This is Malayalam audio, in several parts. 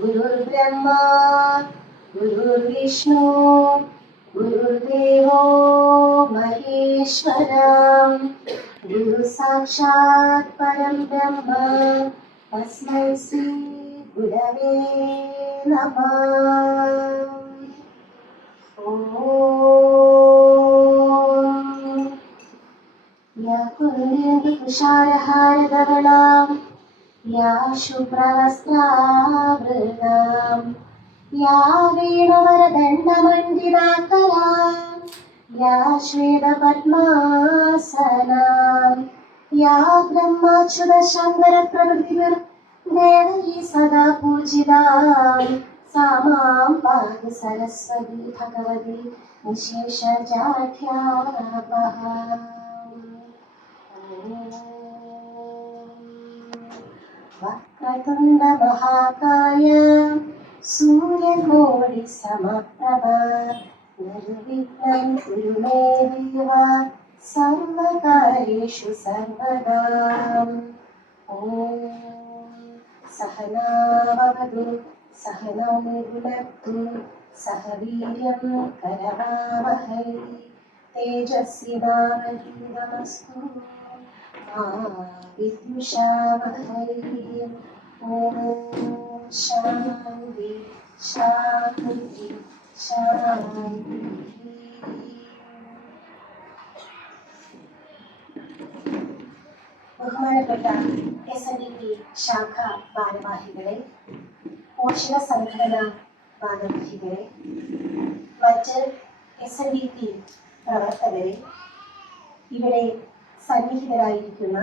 गुरुर्ब्रह्मा गुरुर्विष्णु गुरुर्देवो महेश्वरा गुरु साक्षात् परं ब्रह्म तस्मै श्री गुरवे नमः। या कुन्देन्दुतुषारहारधवलां या शुभ्रवस्त्रावृतां या वीणवरदण्डमण्डिताकरां या श्वेतपद्मासनां या ब्रह्माच्युतशङ्करप्रभृतिर्देवैः सदा पूजितां सा मां पातु सरस्वती भगवती निशेषजाढ्यापः। वक्रतुण्ड महाकाय सूर्यकोटि समप्रभा निर्विघ्नं कुरु मे देव सर्वकार्येषु सर्वदा। ॐ सहना भवतु सहनौ भुनक्तु सह वीर्यं करवावहै तेजस्विनावधीतमस्तु मा विद्विषावहै। ॐ शान्ति शान्ति शान्ति। ബഹുമാനപ്പെട്ട SNDP ശാഖ ഭാരവാഹികളെ, പോഷക സംഘടന ഭാരവാഹികളെ, മറ്റ് SNDP പ്രവർത്തകരെ, ഇവിടെ സന്നിഹിതരായിരിക്കുന്ന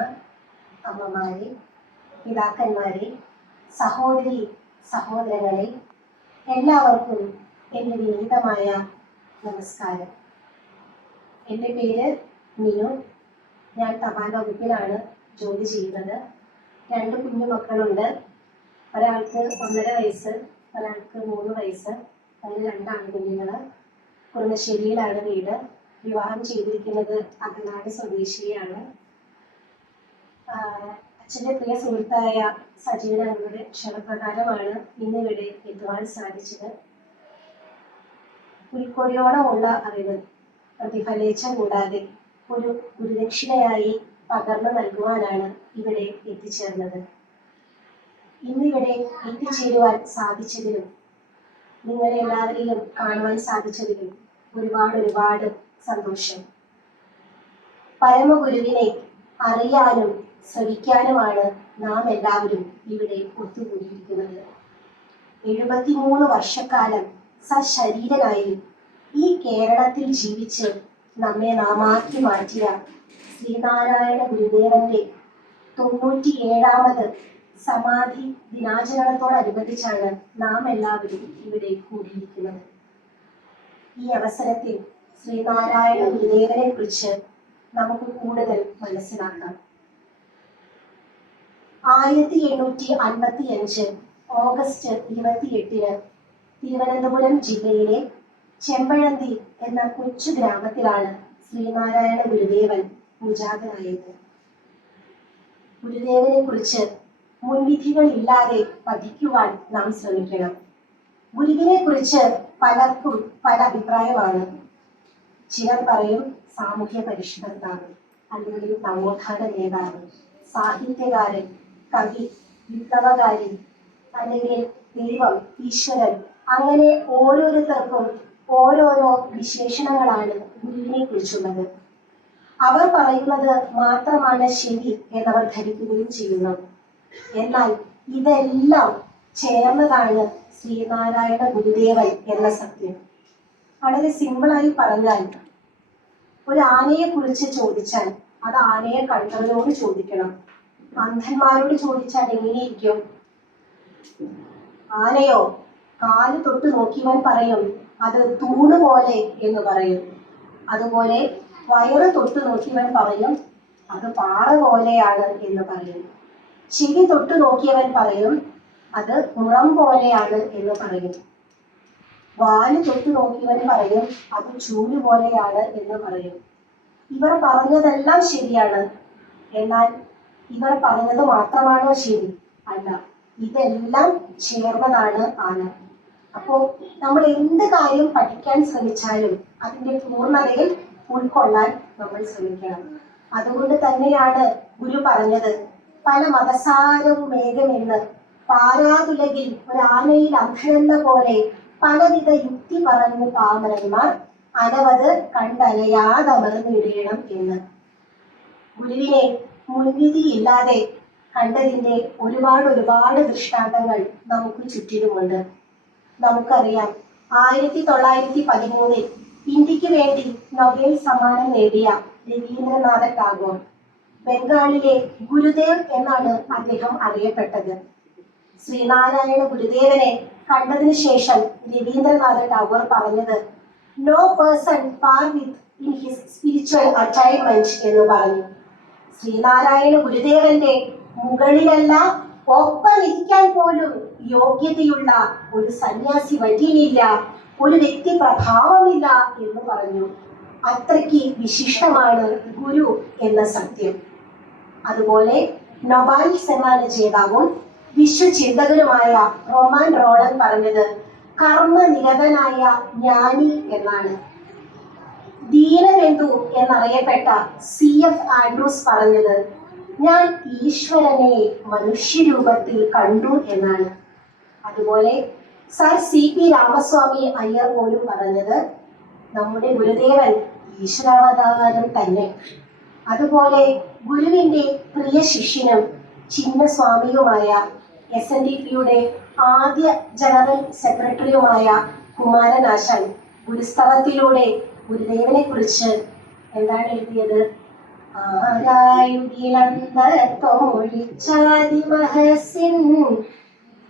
അമ്മമാരെ, പിതാക്കന്മാരെ, സഹോദരി സഹോദരങ്ങളെ, എല്ലാവർക്കും എൻ്റെ വിനീതമായ നമസ്കാരം. എൻ്റെ പേര് മിനു. ഞാൻ തപാൽ വകുപ്പിലാണ് ജോലി ചെയ്യുന്നത്. 2 കുഞ്ഞു മക്കളുണ്ട്. ഒരാൾക്ക് 1.5 വയസ്സ്, ഒരാൾക്ക് 3 വയസ്സ്. അതിന് 2 ആൺകുഞ്ഞുങ്ങൾ. കുറുമശ്ശേരിയിലാണ് വീട്. വിവാഹം ചെയ്തിരിക്കുന്നത് അകനാട് സ്വദേശിയാണ്. അച്ഛൻ്റെ പ്രിയ സുഹൃത്തായ സജീവനങ്ങളുടെ ക്ഷണപ്രകാരമാണ് ഇന്നിവിടെ എത്തുവാൻ സാധിച്ചത്. പുൽക്കൊടിയോളമുള്ള അറിവ് പ്രതിഫലേച്ഛ കൂടാതെ ഒരു ഗുരുദക്ഷിണയായി പകർന്നു നൽകുവാനാണ് ഇവിടെ എത്തിച്ചേർന്നത്. ഇന്നിവിടെ എത്തിച്ചേരുവാൻ സാധിച്ചതിലും നിങ്ങളെ എല്ലാവരെയും കാണുവാൻ സാധിച്ചതിലും ഒരുപാട് സന്തോഷം. പരമഗുരുവിനെ അറിയാനും ശ്രവിക്കാനുമാണ് നാം എല്ലാവരും ഇവിടെ ഒത്തുകൂടിയിരിക്കുന്നത്. 73 വർഷക്കാലം സശരീരനായി ഈ കേരളത്തിൽ ജീവിച്ച് നമ്മെ നാമാക്കി മാറ്റിയ ശ്രീനാരായണ ഗുരുദേവന്റെ 97ാമത് സമാധി ദിനാചരണത്തോടനുബന്ധിച്ചാണ് നാം എല്ലാവരും ഇവിടെ കൂടിയിരിക്കുന്നത്. ഈ അവസരത്തിൽ ശ്രീനാരായണ ഗുരുദേവനെ കുറിച്ച് നമുക്ക് കൂടുതൽ മനസ്സിലാക്കാം. 1855 ഓഗസ്റ്റ് 28-ന് തിരുവനന്തപുരം ജില്ലയിലെ ചെമ്പഴന്തി എന്ന കൊച്ചു ഗ്രാമത്തിലാണ് ശ്രീനാരായണ ഗുരുദേവൻ പൂജാതനായത്. ഗുരുദേവനെ കുറിച്ച് മുൻവിധികളില്ലാതെ പഠിക്കുവാൻ നാം ശ്രമിക്കണം. ഗുരുവിനെ കുറിച്ച് പലർക്കും പല അഭിപ്രായമാണ്. ചിലർ പറയും സാമൂഹ്യ പരിഷ്കർത്താവ്, അല്ലെങ്കിൽ നവോത്ഥാന നേതാവ്, സാഹിത്യകാരൻ, കവി, വിപ്ലവകാരി, അല്ലെങ്കിൽ ദൈവം, ഈശ്വരൻ. അങ്ങനെ ഓരോരുത്തർക്കും ഓരോരോ വിശേഷണങ്ങളാണ് ഗുരുവിനെ കുറിച്ചുള്ളത്. അവർ പറയുന്നത് മാത്രമാണ് ശരി എന്നവർ ധരിക്കുകയും ചെയ്യുന്നു. എന്നാൽ ഇതെല്ലാം ചേർന്നതാണ് ശ്രീനാരായണ ഗുരുദേവൻ എന്ന സത്യം. വളരെ സിമ്പിളായി പറഞ്ഞാൽ, ഒരു ആനയെ കുറിച്ച് ചോദിച്ചാൽ അത് ആനയെ കണ്ടവരോട് ചോദിക്കണം. അന്ധന്മാരോട് ചോദിച്ചാൽ എങ്ങനെയിരിക്കും? ആനയോ കാല് തൊട്ട് നോക്കിയവൻ പറയും അത് തൂണ് പോലെ എന്ന് പറയും. അതുപോലെ വയറ് തൊട്ട് നോക്കിയവൻ പറയും അത് പാറ പോലെയാണ് എന്ന് പറയും. ചെവി തൊട്ട് നോക്കിയവൻ പറയും അത് മുളം പോലെയാണ് എന്ന് പറയും. വാല് തൊട്ട് നോക്കിയവൻ പറയും അത് ചൂല് പോലെയാണ് എന്ന് പറയും. ഇവർ പറഞ്ഞതെല്ലാം ശരിയാണ്. എന്നാൽ ഇവർ പറഞ്ഞത് മാത്രമാണോ ശരി? അല്ല, ഇതെല്ലാം ചേർന്നതാണ് ആണ്. അപ്പോ നമ്മൾ എന്ത് കാര്യം പഠിക്കാൻ ശ്രമിച്ചാലും അതിന്റെ പൂർണ്ണതയിൽ ഉൾക്കൊള്ളാൻ നമ്മൾ ശ്രമിക്കണം. അതുകൊണ്ട് തന്നെയാണ് ഗുരു പറഞ്ഞത്, പല മതസാരവും ഏകമെന്ന് പാരാതുലകിൽ ഒരു ആനയിൽ അന്ധനെന്ന പോലെ പലവിധ യുക്തി പറഞ്ഞു പാമരന്മാർ അനവത് കണ്ടലയാതമർന്നിടേണം എന്ന്. ഗുരുവിനെ മുൻവിധിയില്ലാതെ കണ്ടതിന്റെ ഒരുപാട് ദൃഷ്ടാന്തങ്ങൾ നമുക്ക് ചുറ്റിലുമുണ്ട്. നമുക്കറിയാം, 1913 ഇന്ത്യക്ക് വേണ്ടി നൊബേൽ സമ്മാനം നേടിയ രവീന്ദ്രനാഥ ടാഗോർ, ബംഗാളിലെ ഗുരുദേവ് എന്നാണ് അദ്ദേഹം അറിയപ്പെട്ടത്. ശ്രീനാരായണ ഗുരുദേവനെ കണ്ടതിന് ശേഷം രവീന്ദ്രനാഥ ടാഗോർ പറഞ്ഞത്, no person far within his spiritual attainment എന്ന് പറഞ്ഞു. ശ്രീനാരായണ ഗുരുദേവന്റെ മുകളിലല്ല, ഒപ്പം ഇരിക്കാൻ പോലും യോഗ്യതയുള്ള ഒരു സന്യാസി വര്യനില്ല, ഒരു വ്യക്തി പ്രഭാവമില്ല എന്ന് പറഞ്ഞു. അത്രയ്ക്ക് വിശിഷ്ടമാണ് ഗുരു എന്ന സത്യം. അതുപോലെ നൊബേൽ സമ്മാന ജേതാവും വിശ്വചിന്തകനുമായ റൊമാൻ റോളൻ പറഞ്ഞത് കർമ്മനിരതനായ ജ്ഞാനി എന്നാണ്. ദീനബന്ധു എന്നറിയപ്പെട്ട CF ആൻഡ്രൂസ് പറഞ്ഞത്, ഞാൻ ഈശ്വരനെ മനുഷ്യരൂപത്തിൽ കണ്ടു എന്നാണ്. അതുപോലെ സർ CP രാമസ്വാമി അയ്യർ പോലും പറഞ്ഞത്, നമ്മുടെ ഗുരുദേവൻ ഈശ്വരാവതാരം തന്നെ. അതുപോലെ ഗുരുവിന്റെ പ്രിയ ശിഷ്യനും ചിന്നസ്വാമിയുമായ SNDPയുടെ ആദ്യ ജനറൽ സെക്രട്ടറിയുമായ കുമാരനാശാൻ ഗുരുസ്തവത്തിലൂടെ ഗുരുദേവനെ കുറിച്ച് എന്താണ് എഴുതിയത്?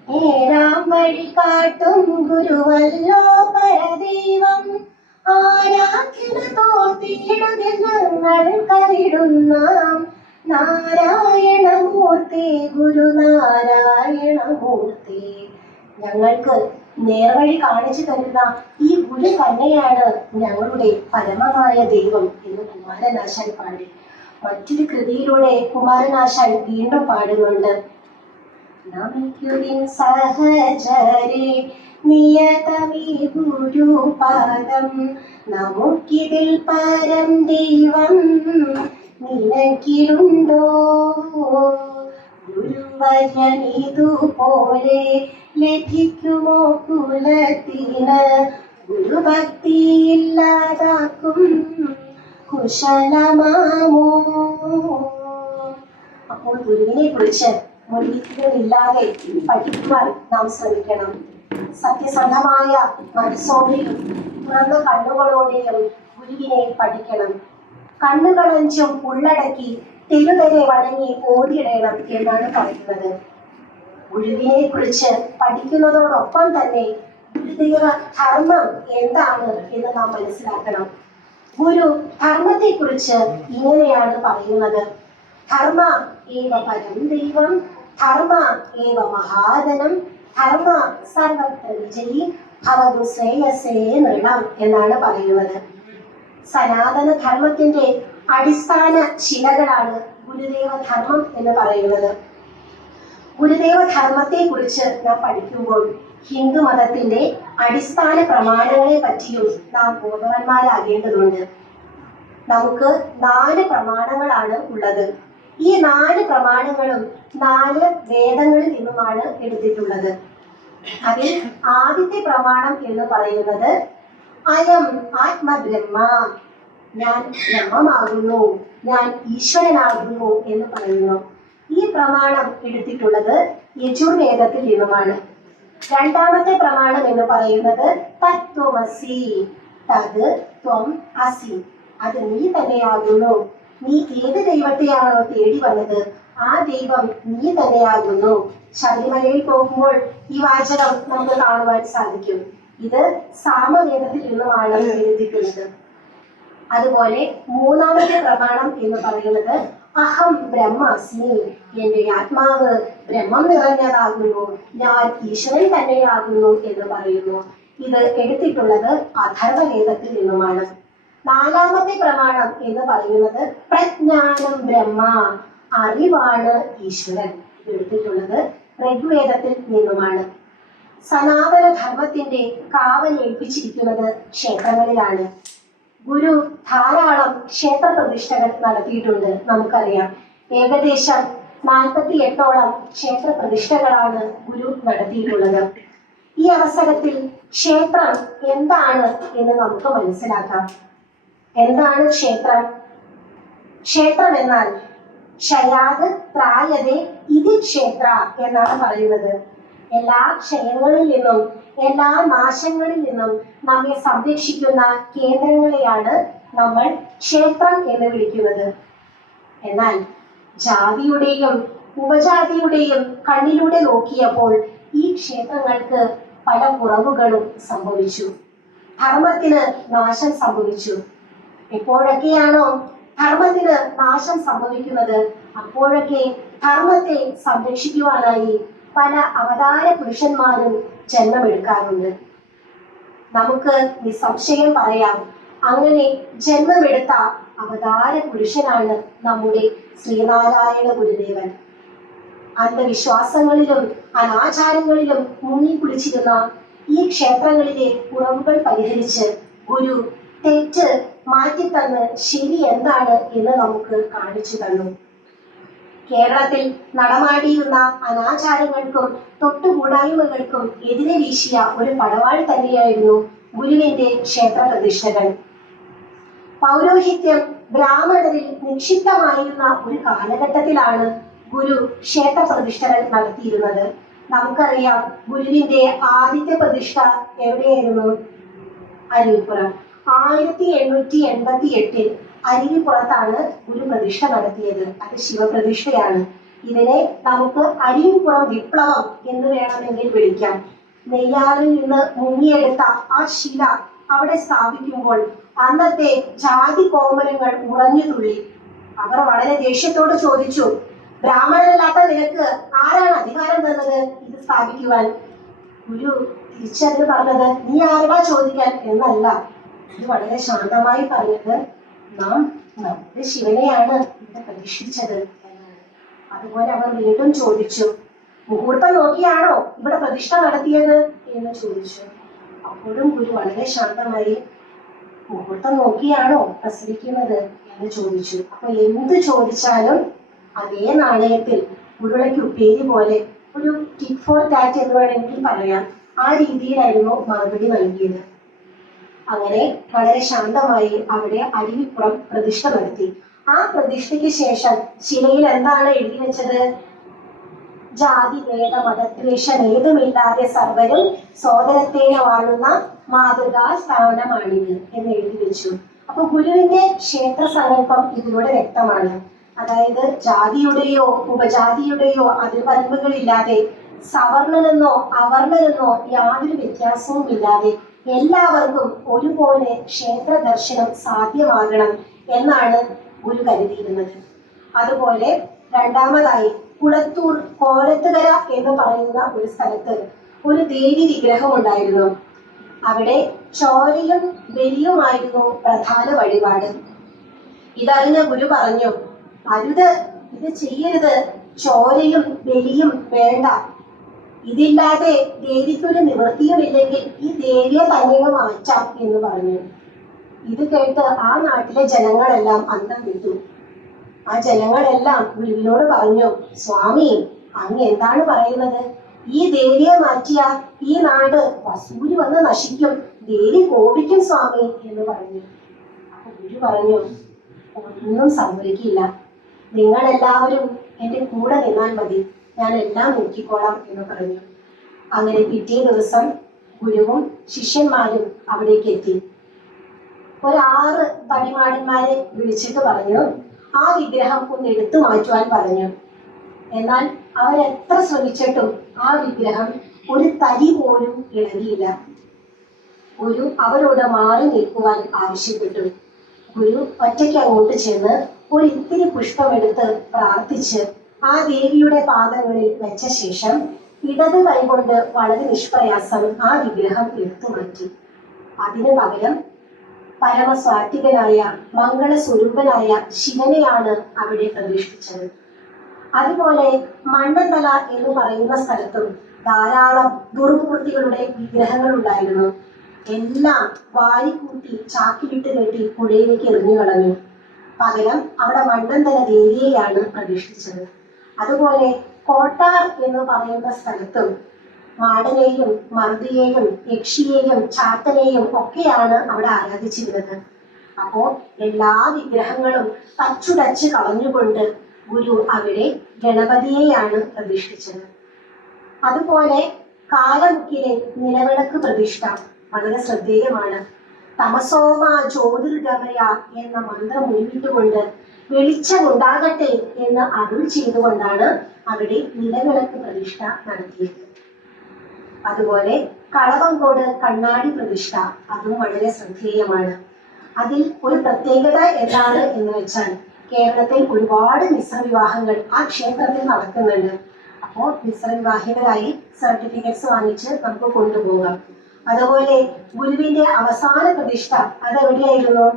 ഏഴാം വഴി കാട്ടും ഗുരുവല്ലോ പരദൈവം, ആരാധന തോർത്തിയിടുകൾ കവിടുന്ന നാരായണമൂർത്തി, ഗുരുനാരായണമൂർത്തി. ഞങ്ങൾക്ക് നേർവഴി കാണിച്ചു തരുന്ന ഈ ഗുരു തന്നെയാണ് ഞങ്ങളുടെ പരമമായ ദൈവം എന്ന് കുമാരനാശാൻ പാടി. മറ്റൊരു കൃതിയിലൂടെ കുമാരനാശാൻ വീണ്ടും പാടുന്നുണ്ട്, നമിക്കുവിൻ സഹചരേ നിയതമീ ഗുരുപാദം, നമുക്കിതിൽ പരം ദൈവം നിനക്കിലുണ്ടോ? ഗുരുവര്യനിതുപോലെ ലഭിക്കുമോ കുലത്തിന്? ഗുരുഭക്തിയില്ലാതാക്കും കുശലമാമോ? അപ്പോൾ ഗുരുവിനെ കുറിച്ച് മുൻവിധികളില്ലാതെ പഠിക്കുവാൻ നാം ശ്രമിക്കണം. സത്യസന്ധമായ മനസ്സോടെയും തുറന്ന കണ്ണുകളോടെയും ഗുരുവിനെ പഠിക്കണം. കണ്ണുകളഞ്ചും ഉള്ളടക്കി തെരുവരെ വണങ്ങി ഓതിയിടണം എന്നാണ് പറയുന്നത്. ഗുരുവിനെ കുറിച്ച് പഠിക്കുന്നതോടൊപ്പം തന്നെ ഗുരുദേവ ധർമ്മം എന്താണ് എന്ന് നാം മനസ്സിലാക്കണം. ഗുരു ധർമ്മത്തെ കുറിച്ച് ഇങ്ങനെയാണ് പറയുന്നത്, ധർമ്മ ഏവ പരം ദൈവം, ധർമ്മ ഏവ മഹാദനം, ധർമ്മ സർവത്ര വിജയി ഭവതു ശ്രേയസേ നൃണം എന്നാണ് പറയുന്നത്. സനാതന ധർമ്മത്തിന്റെ അടിസ്ഥാന ശിലകളാണ് ഗുരുദേവ ധർമ്മം എന്ന് പറയുന്നത്. ഗുരുദേവ ധർമ്മത്തെ കുറിച്ച് നാം പഠിക്കുമ്പോൾ ഹിന്ദു മതത്തിന്റെ അടിസ്ഥാന പ്രമാണങ്ങളെ പറ്റിയും നാം ബോധവാന്മാരാകേണ്ടതുണ്ട്. നമുക്ക് 4 പ്രമാണങ്ങളാണ് ഉള്ളത്. ഈ 4 പ്രമാണങ്ങളും 4 വേദങ്ങളിൽ നിന്നുമാണ് എടുത്തിട്ടുള്ളത്. അതിൽ ആദ്യത്തെ പ്രമാണം എന്ന് പറയുന്നത് അയം ആത്മബ്രഹ്മ, ഞാൻ ബ്രഹ്മമാകുന്നു, ഞാൻ ഈശ്വരനാകുന്നു എന്ന് പറയുന്നു. ഈ പ്രമാണം എടുത്തിട്ടുള്ളത് യജുർവേദത്തിൽ നിന്നുമാണ്. രണ്ടാമത്തെ പ്രമാണം എന്ന് പറയുന്നത് തത്വമസി, തത് ത്വം അസി, അത് നീ തന്നെയാകുന്നു. നീ ഏത് ദൈവത്തെയാണോ തേടി വന്നത് ആ ദൈവം നീ തന്നെയാകുന്നു. ശബരിമലയിൽ പോകുമ്പോൾ ഈ വാചകം നമുക്ക് കാണുവാൻ സാധിക്കും. ഇത് സാമവേദത്തിൽ നിന്നുമാണ് എഴുതിയിട്ടുള്ളത്. അതുപോലെ മൂന്നാമത്തെ പ്രമാണം എന്ന് പറയുന്നത് അഹം ബ്രഹ്മാസ്മി, എന്റെ ആത്മാവ് ബ്രഹ്മം നിറഞ്ഞതാകുന്നു, ഞാൻ ഈശ്വരൻ തന്നെയാകുന്നു എന്ന് പറയുന്നു. ഇത് എടുത്തിട്ടുള്ളത് അഥർവവേദത്തിൽ നിന്നുമാണ്. നാലാമത്തെ പ്രമാണം എന്ന് പറയുന്നത് പ്രജ്ഞാനം ബ്രഹ്മ, അറിവാണ് ഈശ്വരൻ. എടുത്തിട്ടുള്ളത് ഋഗ്വേദത്തിൽ നിന്നുമാണ്. സനാതന ധർമ്മത്തിന്റെ കാവൽ ഏൽപ്പിച്ചിരിക്കുന്നത് ക്ഷേത്രങ്ങളിലാണ്. ഗുരു ധാരാളം ക്ഷേത്ര പ്രതിഷ്ഠകൾ നടത്തിയിട്ടുണ്ട്. നമുക്കറിയാം, ഏകദേശം 48ഓളം ക്ഷേത്ര പ്രതിഷ്ഠകളാണ് ഗുരു നടത്തിയിട്ടുള്ളത്. ഈ അവസരത്തിൽ ക്ഷേത്രം എന്താണ് എന്ന് നമുക്ക് മനസ്സിലാക്കാം. എന്താണ് ക്ഷേത്രം? ക്ഷേത്രം എന്നാൽ ക്ഷയാത് ത്രായതേ ഇതി ക്ഷേത്ര എന്നാണ് പറയുന്നത്. എല്ലാ ക്ഷയങ്ങളിൽ നിന്നും എല്ലാ നാശങ്ങളിൽ നിന്നും നമ്മെ സംരക്ഷിക്കുന്ന കേന്ദ്രങ്ങളെയാണ് നമ്മൾ ക്ഷേത്രം എന്ന് വിളിക്കുന്നത്. എന്നാൽ ജാതിയുടെയും ഉപജാതിയുടെയും കണ്ണിലൂടെ നോക്കിയപ്പോൾ ഈ ക്ഷേത്രങ്ങൾക്ക് പല കുറവുകളും സംഭവിച്ചു. ധർമ്മത്തിന് നാശം സംഭവിച്ചു. എപ്പോഴൊക്കെയാണോ ധർമ്മത്തിന് നാശം സംഭവിക്കുന്നത്, അപ്പോഴൊക്കെ ധർമ്മത്തെ സംരക്ഷിക്കുവാനായി പല അവതാര പുരുഷന്മാരും ജന്മമെടുക്കാറുണ്ട്. നമുക്ക് നിസ്സംശയം പറയാം, അങ്ങനെ ജന്മമെടുത്ത അവതാര പുരുഷനാണ് നമ്മുടെ ശ്രീനാരായണ ഗുരുദേവൻ. അന്ധവിശ്വാസങ്ങളിലും അനാചാരങ്ങളിലും മുങ്ങിക്കുളിച്ചിരുന്ന ഈ ക്ഷേത്രങ്ങളിലെ കുറവുകൾ പരിഹരിച്ച് ഗുരു തെറ്റ് മാറ്റിത്തന്ന് ശരി എന്താണ് എന്ന് നമുക്ക് കാണിച്ചു തന്നു. കേരളത്തിൽ നടമാടിയിരുന്ന അനാചാരങ്ങൾക്കും തൊട്ടുകൂടായ്മകൾക്കും എതിരെ വീശിയ ഒരു പടവാൾ തന്നെയായിരുന്നു ഗുരുവിന്റെ ക്ഷേത്ര പ്രതിഷ്ഠകൾ. പൗരോഹിത്യം ബ്രാഹ്മണരിൽ നിക്ഷിപ്തമായിരുന്ന ഒരു കാലഘട്ടത്തിലാണ് ഗുരു ക്ഷേത്ര പ്രതിഷ്ഠകൾ നടത്തിയിരുന്നത്. നമുക്കറിയാം, ഗുരുവിന്റെ ആദ്യത്തെ പ്രതിഷ്ഠ എവിടെയായിരുന്നു? അരുവിപ്പുറം. 1888 അരുവിപ്പുറത്താണ് ഗുരു പ്രതിഷ്ഠ നടത്തിയത്. അത് ശിവപ്രതിഷ്ഠയാണ്. ഇതിനെ നമുക്ക് അരുവിപ്പുറം വിപ്ലവം എന്ന് വേണമെങ്കിൽ വിളിക്കാം. നെയ്യാറിൽ നിന്ന് മുങ്ങിയെടുത്ത ആ ശില അവിടെ സ്ഥാപിക്കുമ്പോൾ അന്നത്തെ ജാതി കോമരങ്ങൾ ഉറഞ്ഞു തുള്ളി. അവർ വളരെ ദേഷ്യത്തോട് ചോദിച്ചു, ബ്രാഹ്മണനല്ലാത്ത നിനക്ക് ആരാണ് അധികാരം തന്നത് ഇത് സ്ഥാപിക്കുവാൻ? ഗുരു തിരിച്ചതിന് പറഞ്ഞത്, നീ ആരാ ചോദിക്കാൻ എന്നല്ല. ഇത് വളരെ ശാന്തമായി പറഞ്ഞത്, നാം നമ്മുടെ ശിവനെയാണ് ഇവിടെ പ്രതിഷ്ഠിച്ചത് എന്നാണ്. അതുപോലെ അവർ വീണ്ടും ചോദിച്ചു, മുഹൂർത്തം നോക്കിയാണോ ഇവിടെ പ്രതിഷ്ഠ നടത്തിയത് എന്ന് ചോദിച്ചു. അപ്പോഴും ഗുരു വളരെ ശാന്തമായി, മുഹൂർത്തം നോക്കിയാണോ പ്രസവിക്കുന്നത് എന്ന് ചോദിച്ചു. അപ്പൊ എന്ത് ചോദിച്ചാലും അതേ നാണയത്തിൽ ഉരുളയ്ക്ക് ഉപ്പേരി പോലെ ഒരു ടിക് ഫോർ ടാറ്റ് എന്ന് വേണമെങ്കിൽ പറയാം, ആ രീതിയിലായിരുന്നു മറുപടി നൽകിയത്. അങ്ങനെ വളരെ ശാന്തമായി അവിടെ അരുവിപ്പുറം പ്രതിഷ്ഠ നടത്തി. ആ പ്രതിഷ്ഠയ്ക്ക് ശേഷം ശിലയിൽ എന്താണ് എഴുതി വെച്ചത്? ജാതി ഭേദ മതദ്വേഷമേതുമില്ലാതെ സർവരും സോദരത്തേന വാഴുന്ന മാതൃകാ സ്ഥാപനമാണിത് എന്ന് എഴുതി വെച്ചു. അപ്പൊ ഗുരുവിന്റെ ക്ഷേത്ര സങ്കല്പം ഇതിലൂടെ വ്യക്തമാണ്. അതായത് ജാതിയുടെയോ ഉപജാതിയുടെയോ അതിർവരമ്പുകളില്ലാതെ, സവർണനെന്നോ അവർണനെന്നോ യാതൊരു വ്യത്യാസവും ഇല്ലാതെ എല്ലാവർക്കും ഒരുപോലെ ക്ഷേത്ര ദർശനം സാധ്യമാകണം എന്നാണ് ഗുരു കരുതിയിരുന്നത്. അതുപോലെ രണ്ടാമതായി കുളത്തൂർ കോലത്തുകര എന്ന് പറയുന്ന ഒരു സ്ഥലത്ത് ഒരു ദേവി വിഗ്രഹം ഉണ്ടായിരുന്നു. അവിടെ ചോരയും ബലിയുമായിരുന്നു പ്രധാന വഴിപാട്. ഇതറിഞ്ഞ ഗുരു പറഞ്ഞു, അരുത്, ഇത് ചെയ്യരുത്, ചോരയും ബലിയും വേണ്ട. ഇതില്ലാതെ ദേവിക്കൊരു നിവൃത്തിയുമില്ലെങ്കിൽ ഈ ദേവിയെ തന്നെ മാറ്റാം എന്ന് പറഞ്ഞു. ഇത് കേട്ട് ആ നാട്ടിലെ ജനങ്ങളെല്ലാം അന്തം വിട്ടു. ആ ജനങ്ങളെല്ലാം ഗുരുവിനോട് പറഞ്ഞു, സ്വാമി, അങ്ങ് എന്താണ് പറയുന്നത്? ഈ ദേവിയെ മാറ്റിയ ഈ നാട് വസൂരി വന്ന് നശിക്കും, ദേവി കോപിക്കും സ്വാമി എന്ന് പറഞ്ഞു. അപ്പൊ ഗുരു പറഞ്ഞു, ഒന്നും സംഭവിക്കില്ല, നിങ്ങളെല്ലാവരും എന്റെ കൂടെ നിന്നാൽ മതി, ഞാൻ എല്ലാം നോക്കിക്കോളാം എന്ന് പറഞ്ഞു. അങ്ങനെ പിറ്റേ ദിവസം ഗുരുവും ശിഷ്യന്മാരും അവിടേക്ക് എത്തി. 6 തടിമാടന്മാരെ വിളിച്ചിട്ട് പറഞ്ഞു, ആ വിഗ്രഹം ഒന്ന് എടുത്തു മാറ്റുവാൻ പറഞ്ഞു. എന്നാൽ അവരെത്ര ശ്രമിച്ചിട്ടും ആ വിഗ്രഹം ഒരു തരി പോലും ഇളകിയില്ല. ഗുരു അവരോട് മാറി നിൽക്കുവാൻ ആവശ്യപ്പെട്ടു. ഗുരു ഒറ്റയ്ക്ക് അങ്ങോട്ട് ചെന്ന് ഒരിത്തിരി പുഷ്പമെടുത്ത് പ്രാർത്ഥിച്ച് ആ ദേവിയുടെ പാദങ്ങളിൽ വെച്ച ശേഷം ഇടത് കൈകൊണ്ട് വളരെ നിഷ്പ്രയാസം ആ വിഗ്രഹം എടുത്തു മാറ്റി. അതിനു പകരം പരമസ്വാത്വികനായ മംഗളസ്വരൂപനായ ശിവനെയാണ് അവിടെ പ്രതിഷ്ഠിച്ചത്. അതുപോലെ മണ്ണന്തല എന്ന് പറയുന്ന സ്ഥലത്തും ധാരാളം ദുർമൂർത്തികളുടെ വിഗ്രഹങ്ങൾ ഉണ്ടായിരുന്നു. എല്ലാം വാരിക്കൂട്ടി ചാക്കിലിട്ട് കെട്ടി പുഴയിലേക്ക് എറിഞ്ഞു കളഞ്ഞു. പകരം അവിടെ മണ്ണന്തല ദേവിയെയാണ് പ്രതിഷ്ഠിച്ചത്. അതുപോലെ കോട്ടാർ എന്ന് പറയുന്ന സ്ഥലത്തും മാടനെയും മറുതിയെയും യക്ഷിയെയും ചാത്തനെയും ഒക്കെയാണ് അവിടെ ആരാധിച്ചിരുന്നത്. അപ്പോ എല്ലാ വിഗ്രഹങ്ങളും തച്ചുടച്ച് കളഞ്ഞുകൊണ്ട് ഗുരു അവിടെ ഗണപതിയെയാണ് പ്രതിഷ്ഠിച്ചത്. അതുപോലെ കാലമുക്കിലെ നിലവിളക്ക് പ്രതിഷ്ഠ വളരെ ശ്രദ്ധേയമാണ്. തമസോമ ജ്യോതിർഗമയ എന്ന മന്ത്രം ഉരുവിട്ടുകൊണ്ട് വെളിച്ചമുണ്ടാകട്ടെ എന്ന് അരുൾ ചെയ്തുകൊണ്ടാണ് അവിടെ നിലവിളക്ക് പ്രതിഷ്ഠ നടത്തിയത്. അതുപോലെ കളവങ്കോട് കണ്ണാടി പ്രതിഷ്ഠ അതും വളരെ ശ്രദ്ധേയമാണ്. അതിൽ ഒരു പ്രത്യേകത എന്താണ് എന്ന് വെച്ചാൽ കേരളത്തിൽ ഒരുപാട് മിശ്രവിവാഹങ്ങൾ ആ ക്ഷേത്രത്തിൽ നടക്കുന്നുണ്ട്. അപ്പോൾ മിശ്രവിവാഹിതരായി സർട്ടിഫിക്കറ്റ്സ് വാങ്ങിച്ച് നമുക്ക് കൊണ്ടുപോകാം. അതുപോലെ ഗുരുവിന്റെ അവസാന പ്രതിഷ്ഠ അതെവിടെയായിരുന്നു?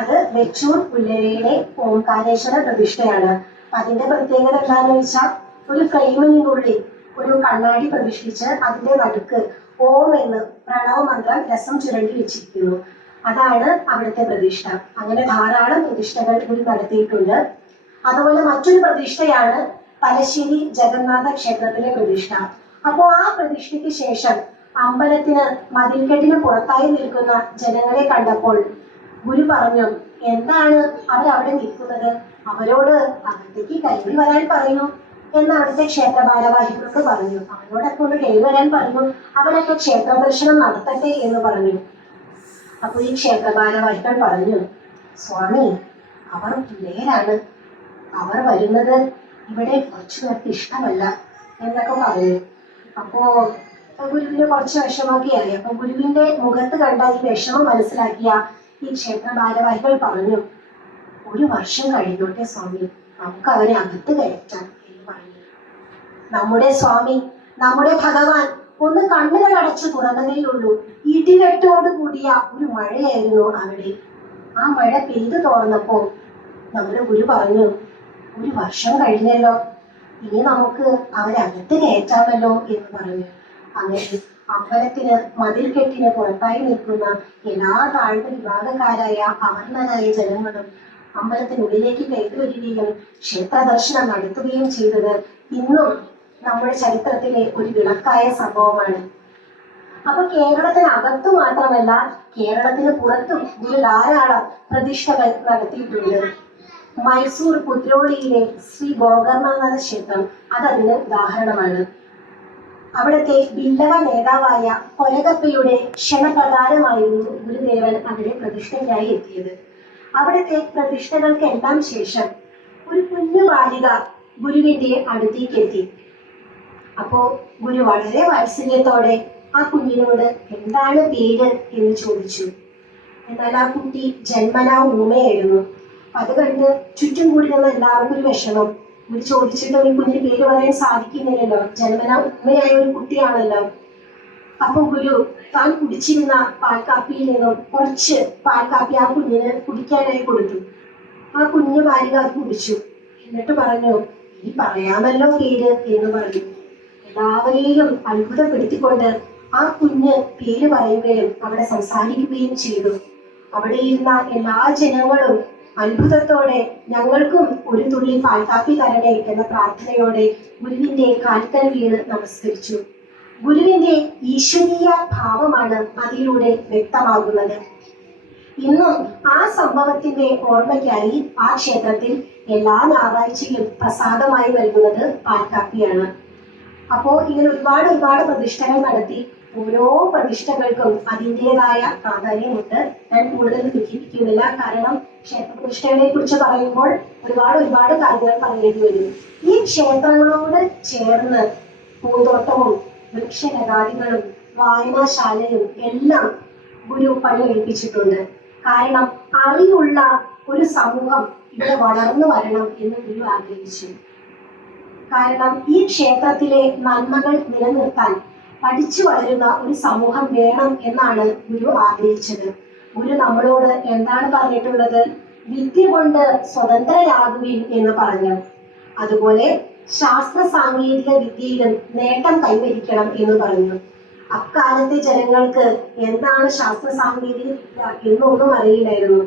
അത് വെച്ചൂർ പുല്ലരയിലെ ഓംകാരേശ്വര പ്രതിഷ്ഠയാണ്. അതിന്റെ പ്രത്യേകത എന്താണെന്ന് വെച്ചാൽ ഒരു ഫ്രെയിമിനുള്ളിൽ ഒരു കണ്ണാടി പ്രതിഷ്ഠിച്ച് അതിന്റെ നടുക്ക് ഓം എന്ന് പ്രണവ മന്ത്രം രസം ചുരണ്ടി വെച്ചിരിക്കുന്നു. അതാണ് അവിടുത്തെ പ്രതിഷ്ഠ. അങ്ങനെ ധാരാളം പ്രതിഷ്ഠകൾ ഗുരു നടത്തിയിട്ടുണ്ട്. അതുപോലെ മറ്റൊരു പ്രതിഷ്ഠയാണ് തലശ്ശേരി ജഗന്നാഥ ക്ഷേത്രത്തിലെ പ്രതിഷ്ഠ. അപ്പോൾ ആ പ്രതിഷ്ഠയ്ക്ക് ശേഷം അമ്പലത്തിന് മതിൽക്കെട്ടിന് പുറത്തായി നിൽക്കുന്ന ജനങ്ങളെ കണ്ടപ്പോൾ ഗുരു പറഞ്ഞു, എന്താണ് അവരവിടെ നിൽക്കുന്നത്? അവരോട് അകത്തേക്ക് കയറി വരാൻ പറയൂ എന്ന് അവിടുത്തെ ക്ഷേത്ര ഭാരവാഹികളോട് പറഞ്ഞു. അവരോടൊക്കെ ഒന്ന് കയറി വരാൻ പറഞ്ഞു, അവരൊക്കെ ക്ഷേത്ര ദർശനം നടത്തട്ടെ എന്ന് പറഞ്ഞു. അപ്പൊ ഈ ക്ഷേത്ര ഭാരവാഹികൾ പറഞ്ഞു, സ്വാമി, അവർ പിള്ളേരാണ്, അവർ വരുന്നത് ഇവിടെ കുറച്ചു പേർക്ക് ഇഷ്ടമല്ല എന്നൊക്കെ പറഞ്ഞു. അപ്പോ ഗുരുവിന് കുറച്ച് വിഷമമൊക്കെ ആയി. അപ്പൊ ഗുരുവിന്റെ മുഖത്ത് കണ്ട ഈ വിഷമം മനസ്സിലാക്കിയ ഈ ക്ഷേത്ര ഭാരവാഹികൾ പറഞ്ഞു, 1 വർഷം കഴിഞ്ഞോട്ടെ സ്വാമി, നമുക്ക് അവരെ അകത്ത് കയറ്റാം എന്ന് പറഞ്ഞു. നമ്മുടെ സ്വാമി, നമ്മുടെ ഭഗവാൻ ഒന്ന് കണ്ണുകൾ അടച്ചു തുറന്നതേയുള്ളൂ. ഇടിവെട്ടോട് കൂടിയ ഒരു മഴയായിരുന്നു അവിടെ. ആ മഴ പെയ്തു തോർന്നപ്പോ നമ്മുടെ ഗുരു പറഞ്ഞു, 1 വർഷം കഴിഞ്ഞല്ലോ, ഇനി നമുക്ക് അവരകത്ത് കയറ്റാമല്ലോ എന്ന് പറഞ്ഞു. അങ്ങനെ അമ്പലത്തിന് മതിൽക്കെട്ടിന് പുറത്തായി നിൽക്കുന്ന എല്ലാ താഴ്ന്ന വിഭാഗക്കാരായ അവർണരായ ജനങ്ങളും അമ്പലത്തിനുള്ളിലേക്ക് കയറി വരികയും ക്ഷേത്ര ദർശനം നടത്തുകയും ചെയ്തത് ഇന്നും നമ്മുടെ ചരിത്രത്തിലെ ഒരു വിളക്കായ സംഭവമാണ്. അപ്പൊ കേരളത്തിനകത്തു മാത്രമല്ല കേരളത്തിന് പുറത്തും ഗുരു ധാരാളം പ്രതിഷ്ഠകൾ നടത്തിയിട്ടുണ്ട്. മൈസൂർ കുദ്രോളിയിലെ ശ്രീ ഗോകർണനാഥ ക്ഷേത്രം അതതിന് ഉദാഹരണമാണ്. അവിടുത്തെ ബില്ലവ നേതാവായ കൊലകപ്പയുടെ ക്ഷണപ്രകാരമായിരുന്നു ഗുരുദേവൻ അവിടെ പ്രതിഷ്ഠയ്ക്കായി എത്തിയത്. അവിടുത്തെ പ്രതിഷ്ഠകൾക്കെല്ലാം ശേഷം ഒരു കുഞ്ഞു ബാലിക ഗുരുവിന്റെ അടുത്തേക്ക് എത്തി. അപ്പോ ഗുരു വളരെ വാത്സല്യത്തോടെ ആ കുഞ്ഞിനോട് എന്താണ് പേര് എന്ന് ചോദിച്ചു. എന്നാൽ ആ കുട്ടി ജന്മനാ ഊമയായിരുന്നു. അത് കണ്ട് ചുറ്റും കൂടി നിന്ന് എല്ലാവർക്കും ഒരു വിഷമം. ഗുരു ചോദിച്ചിട്ടും ഈ കുഞ്ഞിന് പേര് പറയാൻ സാധിക്കുന്നില്ലല്ലോ, ജന്മനാ ഊമയായ ഒരു കുട്ടിയാണല്ലോ. അപ്പൊ ഗുരു താൻ കുടിച്ചിരുന്ന പാൽക്കാപ്പിയിൽ നിന്നും കുറച്ച് പാൽക്കാപ്പി ആ കുഞ്ഞിന് കുടിക്കാനായി കൊടുത്തു. ആ കുഞ്ഞു ബാലിക അത് കുടിച്ചു. എന്നിട്ട് പറഞ്ഞു, ഈ പറയാമല്ലോ പേര് എന്ന് പറഞ്ഞു. എല്ലാവരെയും അത്ഭുതപ്പെടുത്തിക്കൊണ്ട് ആ കുഞ്ഞ് പേര് പറയുകയും അവിടെ സംസാരിക്കുകയും ചെയ്തു. അവിടെ ഇരുന്ന എല്ലാ ജനങ്ങളും അത്ഭുതത്തോടെ ഞങ്ങൾക്കും ഒരു തുള്ളി പാൽക്കാപ്പി തരണേ എന്ന പ്രാർത്ഥനയോടെ ഗുരുവിന്റെ കാൽക്കൽ വീണ് നമസ്കരിച്ചു. ഗുരുവിന്റെ ഈശ്വരീയ ഭാവമാണ് അതിലൂടെ വ്യക്തമാകുന്നത്. ഇന്നും ആ സംഭവത്തിന്റെ ഓർമ്മയ്ക്കായി ആ ക്ഷേത്രത്തിൽ എല്ലാ ഞായറാഴ്ചയും പ്രസാദമായി നൽകുന്നത് പാൽക്കാപ്പിയാണ്. അപ്പോ ഇങ്ങനെ ഒരുപാട് പ്രതിഷ്ഠകൾ നടത്തി. ഓരോ പ്രതിഷ്ഠകൾക്കും അതിൻ്റെതായ പ്രാധാന്യമുണ്ട്. ഞാൻ കൂടുതൽ ദുഃഖിപ്പിക്കുന്നില്ല, കാരണം ക്ഷേത്ര പ്രതിഷ്ഠകളെ കുറിച്ച് പറയുമ്പോൾ ഒരുപാട് കാര്യങ്ങൾ പറയേണ്ടി വരും. ഈ ക്ഷേത്രങ്ങളോട് ചേർന്ന് പൂന്തോട്ടവും വൃക്ഷലതാദികളും വായനാശാലയും എല്ലാം ഗുരു പണിയെടുപ്പിച്ചിട്ടുണ്ട്. കാരണം അറിവുള്ള ഒരു സമൂഹം ഇവിടെ വളർന്നു വരണം എന്ന് ഗുരു ആഗ്രഹിച്ചു. കാരണം ഈ ക്ഷേത്രത്തിലെ നന്മകൾ നിലനിർത്താൻ പഠിച്ചു വളരുന്ന ഒരു സമൂഹം വേണം എന്നാണ് ഗുരു ആഗ്രഹിച്ചത്. ഗുരു നമ്മളോട് എന്താണ് പറഞ്ഞിട്ടുള്ളത്? വിദ്യ കൊണ്ട് സ്വതന്ത്രരാകുവിൻ എന്ന് പറഞ്ഞു. അതുപോലെ ശാസ്ത്ര സാങ്കേതിക വിദ്യയിലും നേട്ടം കൈവരിക്കണം എന്ന് പറഞ്ഞു. അക്കാലത്തെ ജനങ്ങൾക്ക് എന്താണ് ശാസ്ത്ര സാങ്കേതിക വിദ്യ എന്നൊന്നും അറിയില്ലായിരുന്നു.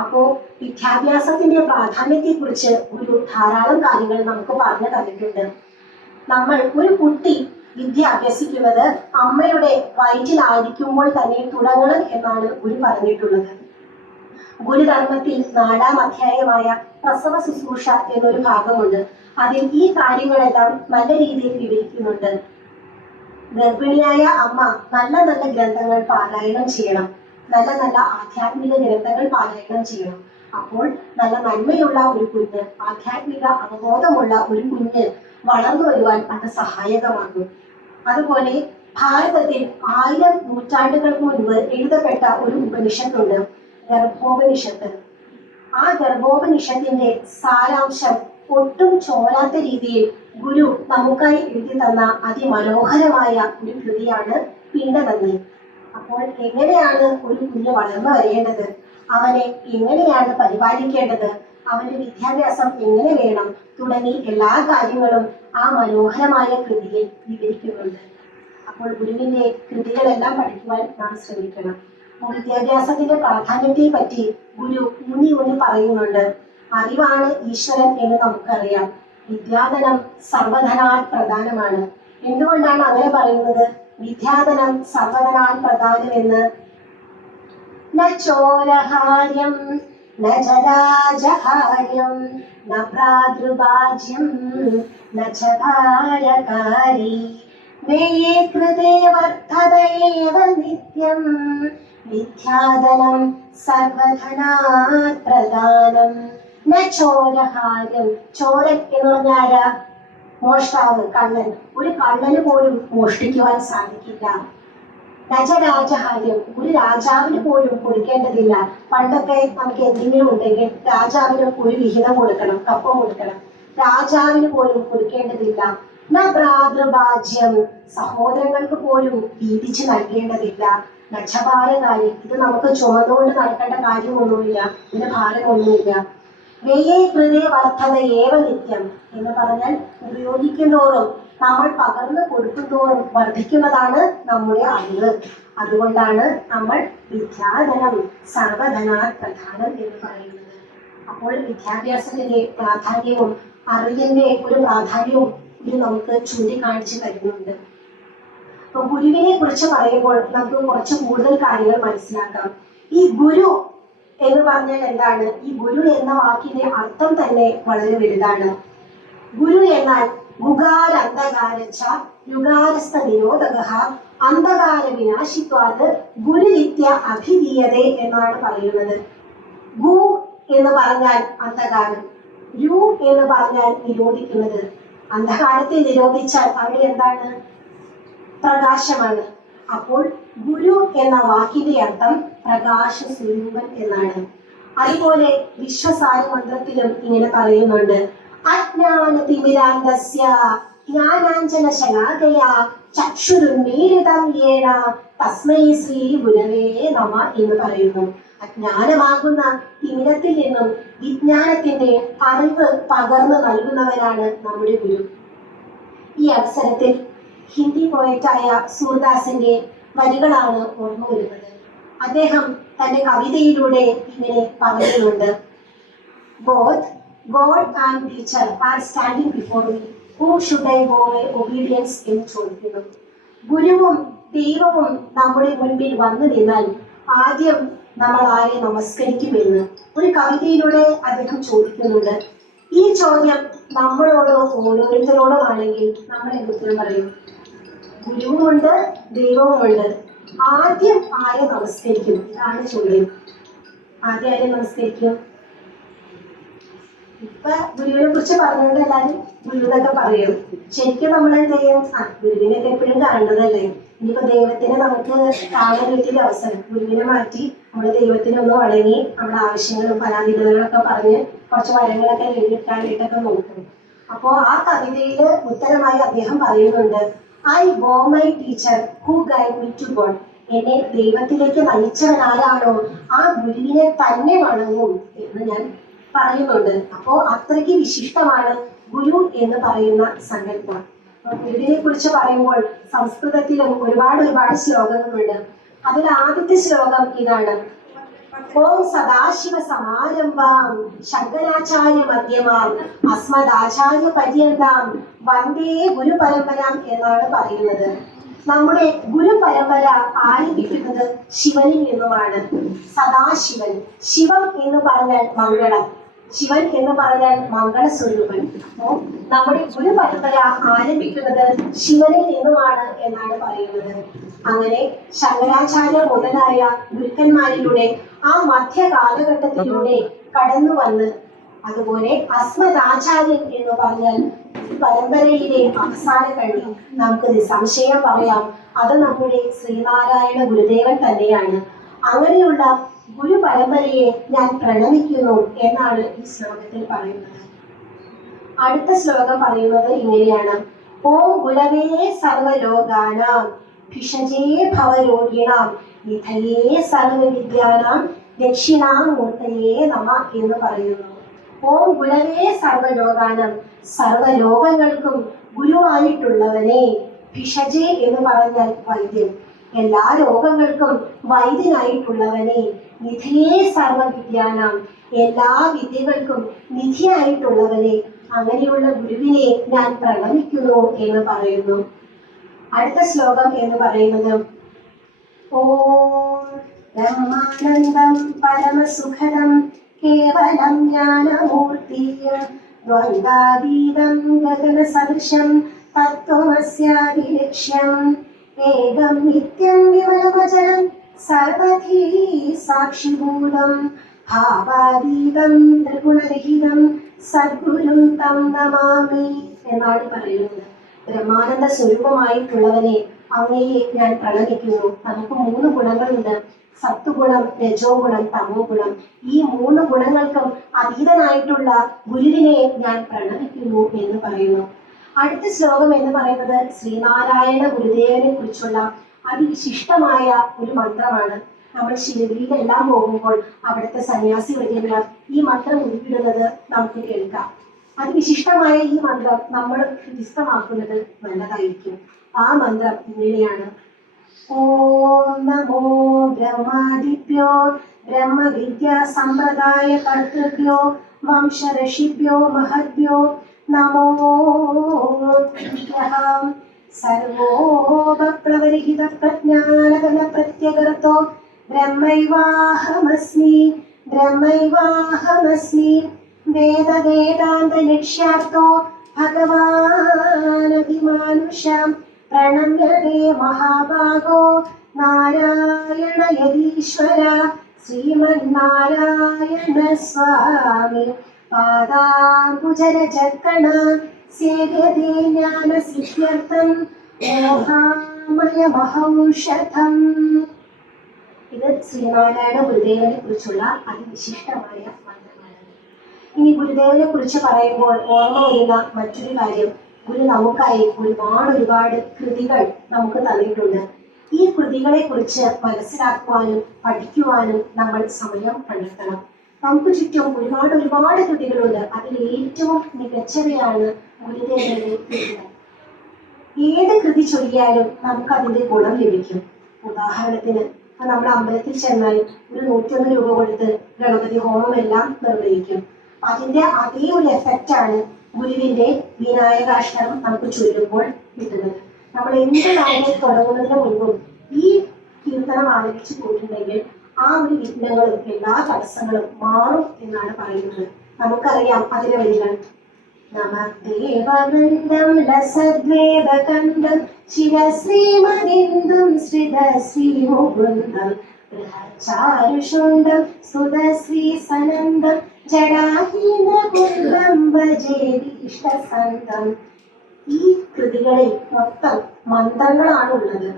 അപ്പോ വിദ്യാഭ്യാസത്തിന്റെ പ്രാധാന്യത്തെക്കുറിച്ച് ഒരു ധാരാളം കാര്യങ്ങൾ നമുക്ക് പറഞ്ഞു തന്നിട്ടുണ്ട്. ഒരു കുട്ടി വിദ്യ അഭ്യസിക്കുന്നത് അമ്മയുടെ വയറ്റിലായിരിക്കുമ്പോൾ തന്നെ തുടങ്ങണം എന്നാണ് ഗുരു പറഞ്ഞിട്ടുള്ളത്. ഗുരുധർമ്മത്തിൽ 4-ാം അധ്യായമായ പ്രസവ ശുശ്രൂഷ എന്നൊരു ഭാഗമുണ്ട്. അതിൽ ഈ കാര്യങ്ങളെല്ലാം നല്ല രീതിയിൽ വിവരിക്കുന്നുണ്ട്. ഗർഭിണിയായ അമ്മ നല്ല നല്ല ഗ്രന്ഥങ്ങൾ പാരായണം ചെയ്യണം, നല്ല നല്ല ആധ്യാത്മിക ഗ്രന്ഥങ്ങൾ പാരായണം ചെയ്യണം. അപ്പോൾ നല്ല നന്മയുള്ള ഒരു കുഞ്ഞ്, ആധ്യാത്മിക അവബോധമുള്ള ഒരു കുഞ്ഞ് വളർന്നു വരുവാൻ അത് സഹായകമാകും. അതുപോലെ ഭാരതത്തിൽ 1000 നൂറ്റാണ്ടുകൾക്ക് മുൻപ് എഴുതപ്പെട്ട ഒരു ഉപനിഷത്തുണ്ട്, ഗർഭോപനിഷത്ത്. ആ ഗർഭോപനിഷത്തിന്റെ സാരാംശം ഒട്ടും ചോരാത്ത രീതിയിൽ ഗുരു നമുക്കായി എഴുതി തന്ന അതിമനോഹരമായ ഒരു കൃതിയാണ് പിണ്ടനന്ദി. അപ്പോൾ എങ്ങനെയാണ് ഒരു കുഞ്ഞ് വളർന്നു വരേണ്ടത്, അവനെ എങ്ങനെയാണ് പരിപാലിക്കേണ്ടത്, അവന്റെ വിദ്യാഭ്യാസം എങ്ങനെ വേണം തുടങ്ങി എല്ലാ കാര്യങ്ങളും ആ മനോഹരമായ കൃതിയിൽ വിവരിക്കുന്നുണ്ട്. അപ്പോൾ ഗുരുവിന്റെ കൃതികളെല്ലാം പഠിക്കുവാൻ നാം ശ്രമിക്കണം. വിദ്യാഭ്യാസത്തിന്റെ പ്രാധാന്യത്തെ പറ്റി ഗുരു ഊന്നി പറയുന്നുണ്ട്. അറിവാണ് ഈശ്വരൻ എന്ന് നമുക്കറിയാം. വിദ്യാധനം സർവധനാൽ പ്രധാനമാണ്. എന്തുകൊണ്ടാണ് അങ്ങനെ പറയുന്നത്? വിദ്യാധനം സർവധനാൽ പ്രധാനമെന്ന്. ന ചോരഹാര്യം ന ജരാജഹാര്യം ന ഭ്രാതൃഭാജ്യം ന ച ഭാരകാരി വ്യയേ കൃതേ വർദ്ധതയേവ നിത്യം വിദ്യാധനം സർവധനാൽ പ്രധാനം. ന ചോരഹാര്യം, ചോരൻ എന്ന് പറഞ്ഞാരാ? മോഷ്ടാവ്, കള്ളൻ. ഒരു കള്ളന് പോലും മോഷ്ടിക്കുവാൻ സാധിക്കില്ല. രാജഹാര്യം, ഒരു രാജാവിന് പോലും കൊടുക്കേണ്ടതില്ല. പണ്ടൊക്കെ നമുക്ക് എന്തെങ്കിലും ഉണ്ടെങ്കിൽ രാജാവിന് ഒരു വിഹിതം കൊടുക്കണം, കപ്പം കൊടുക്കണം. രാജാവിന് പോലും കൊടുക്കേണ്ടതില്ല. ന ഭ്രാതൃഭാജ്യം, സഹോദരങ്ങൾക്ക് പോലും വീതിച്ച് നൽകേണ്ടതില്ല. നക്ഷഭാരകാര്യം, ഇത് നമുക്ക് ചുമന്നുകൊണ്ട് നടക്കേണ്ട കാര്യമൊന്നുമില്ല, ഇതിന് ഭാരമൊന്നുമില്ല. വ്യയേ കൃതേ വർദ്ധത ഏവ നിത്യം എന്ന് പറഞ്ഞാൽ ഉപയോഗിക്കുന്തോറും, നമ്മൾ പകർന്നു കൊടുക്കുന്തോറും വർദ്ധിക്കുന്നതാണ് നമ്മുടെ അറിവ്. അതുകൊണ്ടാണ് നമ്മൾ വിദ്യാധനം സർവധനാൽ പ്രധാനം എന്ന് പറയുന്നത്. അപ്പോൾ വിദ്യാഭ്യാസത്തിന്റെ പ്രാധാന്യവും അറിവിന്റെ ഒരു പ്രാധാന്യവും ഇത് നമുക്ക് ചൂണ്ടിക്കാണിച്ചു തരുന്നുണ്ട്. അപ്പൊ ഗുരുവിനെ കുറിച്ച് പറയുമ്പോൾ നമുക്ക് കുറച്ച് കൂടുതൽ കാര്യങ്ങൾ മനസ്സിലാക്കാം. ഈ ഗുരു എന്ന് പറഞ്ഞാൽ എന്താണ്? ഈ ഗുരു എന്ന വാക്കിന്റെ അർത്ഥം തന്നെ വളരെ വലുതാണ്. ഗുരു എന്നാൽ ഗുഗാരന്ധകാരച്ച യുഗാരസ്ഥ നിരോധക അന്ധകാര വിനാശിത്വാത് ഗുരുനിത്യ അഭിധീയതേ എന്നാണ് പറയുന്നത്. ഗു എന്ന് പറഞ്ഞാൽ അന്ധകാരം, രു എന്ന് പറഞ്ഞാൽ നിരോധിക്കുന്നത്. അന്ധകാരത്തെ നിരോധിച്ചാൽ അവിടെ എന്താണ്? പ്രകാശമാണ്. അപ്പോൾ ഗുരു എന്ന വാക്കിന്റെ അർത്ഥം പ്രകാശ സ്വരൂപൻ എന്നാണ്. അതുപോലെ വിശ്വസാര മന്ത്രത്തിലും ഇങ്ങനെ പറയുന്നുണ്ട്, അജ്ഞാനതിമിരാന്തസ്യ ജ്ഞാനാഞ്ജന ശലാകയാ ചക്ഷുരുന്മീലിതം യേന തസ്മൈ ശ്രീ ഗുരവേ നമ എന്ന് പറയുന്നു. അജ്ഞാനമാകുന്ന തിമിരത്തിൽ നിന്നും വിജ്ഞാനത്തിന്റെ അറിവ് പകർന്നു നൽകുന്നവരാണ് നമ്മുടെ ഗുരു. ഈ അവസരത്തിൽ ഹിന്ദി പോയറ്റായ സൂർദാസിന്റെ വരികളാണ് ഓർമ്മ വരുന്നത്. അദ്ദേഹം തന്റെ കവിതയിലൂടെ ഇങ്ങനെ പറയുന്നുണ്ട്, Both God and teacher are standing before me. Whom should I owe my obedience എന്ന് ചോദിക്കുന്നു. ഗുരുവും ദൈവവും നമ്മുടെ മുൻപിൽ വന്നു നിന്നാൽ ആദ്യം നമ്മൾ ആരെ നമസ്കരിക്കുമെന്ന് ഒരു കവിതയിലൂടെ അദ്ദേഹം ചോദിക്കുന്നുണ്ട്. ഈ ചോദ്യം നമ്മളോട് ഓരോരുത്തരോടുമാണെങ്കിൽ നമ്മൾ എന്തുത്തരം പറയും? ഗുരുവുമുണ്ട്, ദൈവവുമുണ്ട്. ആദ്യം ആരെ നമസ്കരിക്കും? ഇതാണ് ചോദ്യം. ആദ്യം ആരെ നമസ്കരിക്കും? ഇപ്പൊ ഗുരുവിനെ കുറിച്ച് പറഞ്ഞുകൊണ്ട് എല്ലാരും ഗുരു എന്നൊക്കെ പറയും. ശരിക്കും നമ്മൾ എന്ത് ചെയ്യും? ഗുരുവിനൊക്കെ എപ്പോഴും കാണുന്നതല്ലേ. ഇനിയിപ്പോ ദൈവത്തിനെ നമുക്ക് കാണാൻ കിട്ടിയ അവസരം, ഗുരുവിനെ മാറ്റി നമ്മുടെ ദൈവത്തിനെ ഒന്ന് വഴങ്ങി നമ്മുടെ ആവശ്യങ്ങളും പരാതികളൊക്കെ പറഞ്ഞ് കുറച്ച് വരങ്ങളൊക്കെ എഴുതിയിട്ടാനായിട്ടൊക്കെ നോക്കും. അപ്പോ ആ കവിതയില് ഉത്തരമായി അദ്ദേഹം പറയുന്നുണ്ട്, I bow my teacher who guide me to God. എന്നെ ദൈവത്തിലേക്ക് നയിച്ചവൻ ആരാണോ ആ ഗുരുവിനെ തന്നെ വണങ്ങും എന്ന് ഞാൻ പറയുന്നുണ്ട്. അപ്പോ അത്രയ്ക്ക് വിശിഷ്ടമാണ് ഗുരു എന്ന് പറയുന്ന സങ്കല്പം. ഗുരുവിനെ കുറിച്ച് പറയുമ്പോൾ സംസ്കൃതത്തിലും ഒരുപാട് ശ്ലോകങ്ങളുണ്ട്. അതിൽ ആദ്യത്തെ ശ്ലോകം ഇതാണ്: ഓം സദാശിവ സമാരംഭാം ശങ്കരാചാര്യ മധ്യമാം അസ്മദാചാര്യ പര്യന്താം വന്ദേ ഗുരു പരമ്പരാം എന്നാണ് പറയുന്നത്. നമ്മുടെ ഗുരു പരമ്പര ആരംഭിക്കുന്നത് ശിവനിൽ നിന്നുമാണ്. സദാശിവൻ, ശിവം എന്ന് പറഞ്ഞാൽ മംഗളം, ശിവൻ എന്ന് പറഞ്ഞാൽ മംഗളസ്വരൂപൻ. അപ്പോ നമ്മുടെ ഗുരു പരമ്പര ആരംഭിക്കുന്നത് ശിവനിൽ നിന്നുമാണ് എന്നാണ് പറയുന്നത്. അങ്ങനെ ശങ്കരാചാര്യ മുതലായ ഗുരുക്കന്മാരിലൂടെ ആ മധ്യ കാലഘട്ടത്തിലൂടെ കടന്നു വന്ന്, അതുപോലെ അസ്മദാചാര്യൻ എന്ന് പറഞ്ഞാൽ പരമ്പരയിലെ അവസാന കണ്ണി, നമുക്ക് നിസ്സംശയം പറയാം അത് നമ്മുടെ ശ്രീനാരായണ ഗുരുദേവൻ തന്നെയാണ്. അങ്ങനെയുള്ള ഗുരു പരമ്പരയെ ഞാൻ പ്രണമിക്കുന്നു എന്നാണ് ഈ ശ്ലോകത്തിൽ പറയുന്നത്. അടുത്ത ശ്ലോകം പറയുന്നത് ഇങ്ങനെയാണ്: ഓം ഗുരവേ സർവലോകാനാം ഭിഷജേ ഭവരോഗിണാം നിധയേ സർവവിദ്യാനാം ദക്ഷിണാമൂർത്തയേ നമ എന്ന് പറയുന്നു. ഓം ഗുരവേ സർവലോകാനം, സർവലോകങ്ങൾക്കും ഗുരുവായിട്ടുള്ളവനെ. ഭിഷജേ എന്ന് പറഞ്ഞാൽ വൈദ്യൻ, എല്ലാ ലോകങ്ങൾക്കും വൈദ്യനായിട്ടുള്ളവനെ. നിധിയേ സർവവിദ്യാനാം, എല്ലാ വിദ്യകൾക്കും നിധിയായിട്ടുള്ളവനെ. അങ്ങനെയുള്ള ഗുരുവിനെ ഞാൻ പ്രണമിക്കുന്നു എന്ന് പറയുന്നു. അടുത്ത ശ്ലോകം എന്ന് പറയുന്നത്: ഓം ബ്രഹ്മാനന്ദം പരമസുഖദം കേവലം ജ്ഞാനമൂർത്തിം ദ്വന്ദ്വാതീതം ഗഗനസദൃശം തത്വമസ്യാദിലക്ഷ്യം ഏകം നിത്യം വിമലമചലം സർവധീ സാക്ഷിഭൂതം ഭാവാതീതം ത്രിഗുണരഹിതം സദ്ഗുരും തം നമാമി എന്നാണ് പറയുന്നത്. ബ്രഹ്മാനന്ദ സ്വരൂപമായിട്ടുള്ളവനെ അങ്ങയെ ഞാൻ പ്രണമിക്കുന്നു. നമുക്ക് 3 ഗുണങ്ങളുണ്ട്: സത്വഗുണം, രജോ ഗുണം, തമോ ഗുണം. ഈ 3 ഗുണങ്ങൾക്കും അതീതനായിട്ടുള്ള ഗുരുവിനെ ഞാൻ പ്രണമിക്കുന്നു എന്ന് പറയുന്നു. അടുത്ത ശ്ലോകം എന്ന് പറയുന്നത് ശ്രീനാരായണ ഗുരുദേവനെ കുറിച്ചുള്ള അതിവിശിഷ്ടമായ ഒരു മന്ത്രമാണ്. നമ്മൾ ശിവഗിരിയിലെല്ലാം പോകുമ്പോൾ അവിടുത്തെ സന്യാസി വര്യന്മാർ ഈ മന്ത്രം ഉരുവിടുന്നത് നമുക്ക് കേൾക്കാം. അതിവിശിഷ്ടമായ ഈ മന്ത്രം നമ്മൾ ഹൃദിസ്ഥമാക്കുന്നത് നല്ലതായിരിക്കും. ആ മന്ത്രം ഇങ്ങനെയാണ്: ഓം നമോ ബ്രഹ്മാദിഭ്യോ ബ്രഹ്മവിദ്യാ സമ്പ്രദായ കർത്തൃഭ്യോ വംശഋഷിഭ്യോ മഹദ്ഭ്യോ നമോ സർവോപപ്ലവരഹിത പ്രജ്ഞാനഗണ പ്രത്യഗർത്തോ ബ്രഹ്മൈവാഹമസ്മി വേദവേദാന്ത ലക്ഷ്യാർത്ഥോ ഭഗവാനഭിമാനുഷം പ്രണമ്യതേ മഹാഭാഗോ നാരായണ യതീശ്വര ശ്രീമന്നാരായണ സ്വാമി പാദാംബുജരജക്കണ സേവ്യതേ ജ്ഞാനസിദ്ധ്യർത്ഥം മോഹാമയമഹൗഷധം. ഇത് ശ്രീനാരായണ ഗുരുദേവനെ കുറിച്ചുള്ള അതിവിശിഷ്ടമായ മന്ത്രമാണ്. ഇനി ഗുരുദേവനെ കുറിച്ച് പറയുമ്പോൾ ഓർമ്മ വരുന്ന മറ്റൊരു കാര്യം, ഗുരു നമുക്കായി ഒരുപാട് കൃതികൾ നമുക്ക് തന്നിട്ടുണ്ട്. ഈ കൃതികളെ കുറിച്ച് മനസ്സിലാക്കുവാനും പഠിക്കുവാനും നമ്മൾ സമയം കണ്ടെത്തണം. നമുക്ക് ചുറ്റും ഒരുപാട് കൃതികളുണ്ട്. അതിൽ ഏറ്റവും മികച്ചവയാണ് ഗുരുദേവന്റെ കൃതികൾ. ഏത് കൃതി ചൊല്ലിയാലും നമുക്ക് അതിന്റെ ഗുണം ലഭിക്കും. ഉദാഹരണത്തിന് നമ്മൾ അമ്പലത്തിൽ ചെന്നാൽ ഒരു 101 രൂപ കൊടുത്ത് ഗണപതി ഹോമം എല്ലാം നിർവഹിക്കും. അതിന്റെ അതേ ഒരു എഫക്റ്റാണ് ഗുരുവിന്റെ വിനായകാഷ്ടകം നമുക്ക് ചൊല്ലുമ്പോൾ കിട്ടുന്നത്. നമ്മൾ എന്ത് കാര്യം തുടങ്ങുന്നതിന് മുൻപും ഈ കീർത്തനം ആലപിച്ചു പോയിട്ടുണ്ടെങ്കിൽ ആ ഒരു വിഘ്നങ്ങളും എല്ലാ തടസ്സങ്ങളും മാറും എന്നാണ് പറയുന്നത്. നമുക്കറിയാം അതിലെ വരികൾ: നമദേവവൃന്ദം ലസദ്വേദകണ്ഠം ശിരശ്രീമദിന്ദും ശ്രിതശ്രീമുകുന്ദം ബൃഹച്ചാരുഷുണ്ഡം സ്തുതശ്രീ സനന്ദം ജടാഹീന്ദ്രകുണ്ഡം ഭജേതീഷ്ടസന്തം. ഈ കൃതികളിൽ മൊത്തം മന്ത്രങ്ങളാണ് ഉള്ളത്.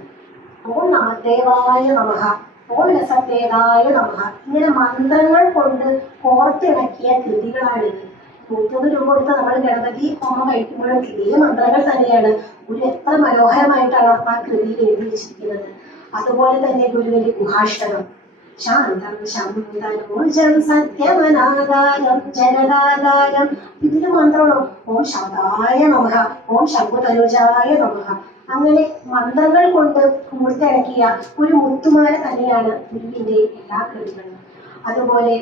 ഓം നമദേവായ നമഃ, ഓം ലസദേവായ നമഃ, ഇങ്ങനെ മന്ത്രങ്ങൾ കൊണ്ട് കോർത്തിണക്കിയ കൃതികളാണിത്. 100 രൂപ കൊടുത്ത് നമ്മൾ ഗണപതി ഹോമം കഴിക്കുമ്പോഴും ഇതേ മന്ത്രങ്ങൾ തന്നെയാണ്. ഗുരു എത്ര മനോഹരമായിട്ടാണ് ആ കൃതിയിൽ എഴുതി വെച്ചിരിക്കുന്നത്. അതുപോലെ തന്നെ ഗുരുവിന്റെ ഗുഹാഷ്ടകം, ശാന്തം ശംഭൂതനൂജം സത്യമനാധാരം ജഗദാധാരം. ഇതിന് മന്ത്രമാണ് ഓം ശാന്തായ നമഃ, ഓം ശംഭുതനുജായ നമഃ. അങ്ങനെ മന്ത്രങ്ങൾ കൊണ്ട് കൂർത്തിണക്കിയ ഒരു മുത്തുമാല തന്നെയാണ് ഗുരുവിന്റെ എല്ലാ കൃതികളും. അതുപോലെ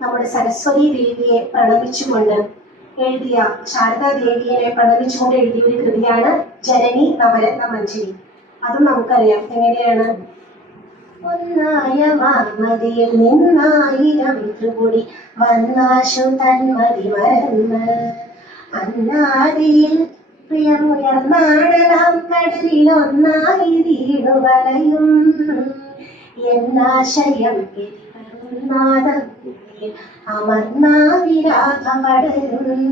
നമ്മുടെ സരസ്വതി ദേവിയെ പ്രണമിച്ചുകൊണ്ട് എഴുതിയ, ശാരദാ ദേവിയെ പ്രണമിച്ചുകൊണ്ട് എഴുതിയ ഒരു കൃതിയാണ് ജനനി നവരത്ന മഞ്ജരി. അതും നമുക്കറിയാം എങ്ങനെയാണ്. ഒന്നായ മാർമതിയിൽ നിന്നായിരം ത്രിപുടി വന്നാശു തന്മതി മറന്ന് അന്നാദിയിൽ പ്രിയമുയർന്നാടലാം കടലിൽ ഒന്നായി വീണു വലയും എന്നാശയം അമർന്നാവിരാധ കടലും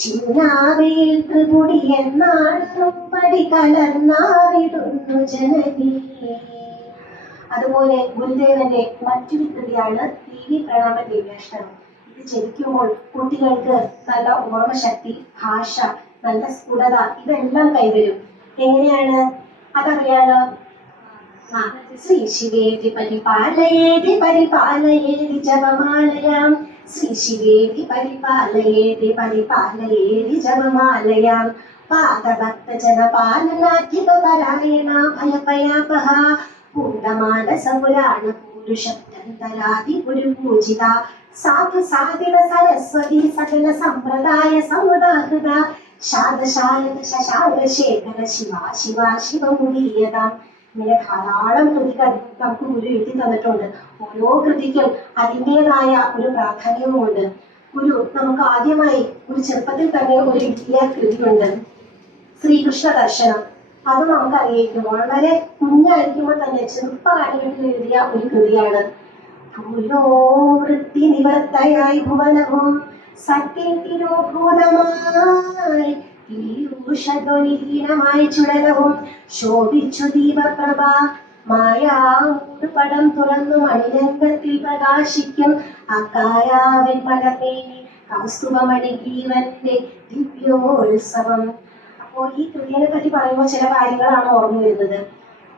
ചിന്നാവിൽ ത്രിപുടി എന്നാടും പടി കലർന്നാവിടുന്നു ജനനി. അതുപോലെ ഗുരുദേവന്റെ മറ്റൊരു കൃതിയാണ് ദേവി പ്രണാമ ദിവ്യാഷ്ടകം. ഇത് ജപിക്കുമ്പോൾ കുട്ടികൾക്ക് നല്ല ഓർമ്മശക്തി, ഭാഷ, നല്ല സ്ഫുടത ഇതെല്ലാം കൈവരും. എങ്ങനെയാണ് അതറിയാലോ. ശ്രീ ശിവേതി പരിപാലയേതി പരിപാലയേതി ജപമാലയാം, ശ്രീ ശിവേതി പരിപാലയേതി പരിപാലയേതി ജപമാലയാം, പാദഭക്തജന പാലനാധിക പരായണ ഭയഭയാപഹ പൂർണ്ണമാനസ പുരാണ പുരുഷന്തരാതി ഗുരുപൂജിത സാധു സാധിത സരസ്വതി സകല സമ്പ്രദായ സമുദാഹൃത ശാരദ ശശാങ്ക ശേഖര ശിവ ശിവ ശിവമുദീയത. ഇങ്ങനെ ധാരാളം കൃതികൾ നമുക്ക് ഗുരു എഴുതി തന്നിട്ടുണ്ട്. ഓരോ കൃതിക്കും അതിൻ്റെതായ ഒരു പ്രാധാന്യവുമുണ്ട്. ഗുരു നമുക്ക് ആദ്യമായി ഒരു ചെറുപ്പത്തിൽ തന്നെ ഒരു എഴുതിയ കൃതിയുണ്ട്, ശ്രീകൃഷ്ണ ദർശനം. അത് നമുക്കറിയാം, വളരെ കുഞ്ഞായിരിക്കുമ്പോൾ തന്നെ ചെറുപ്പകാലഘട്ടത്തിൽ എഴുതിയ ഒരു കൃതിയാണ്. വൃത്തി നിവർത്തയായി ഭുവനവും സത്യത്തിരോഭൂതമായി പീയൂഷധ്വനിഹീനമായി ചുടലവും ശോഭിച്ചു ദീപപ്രഭ മായാപടം തുറന്നു മണിരംഗത്തിൽ പ്രകാശിക്കും അക്കായാവിൻ പലമേനി കൗസ്തുഭമണി ജീവന്റെ ദിവ്യോത്സവം. അപ്പോൾ ഈ കൃതിയെ പറ്റി പറയുമ്പോൾ ചില കാര്യങ്ങളാണ് ഓർമ്മ വരുന്നത്.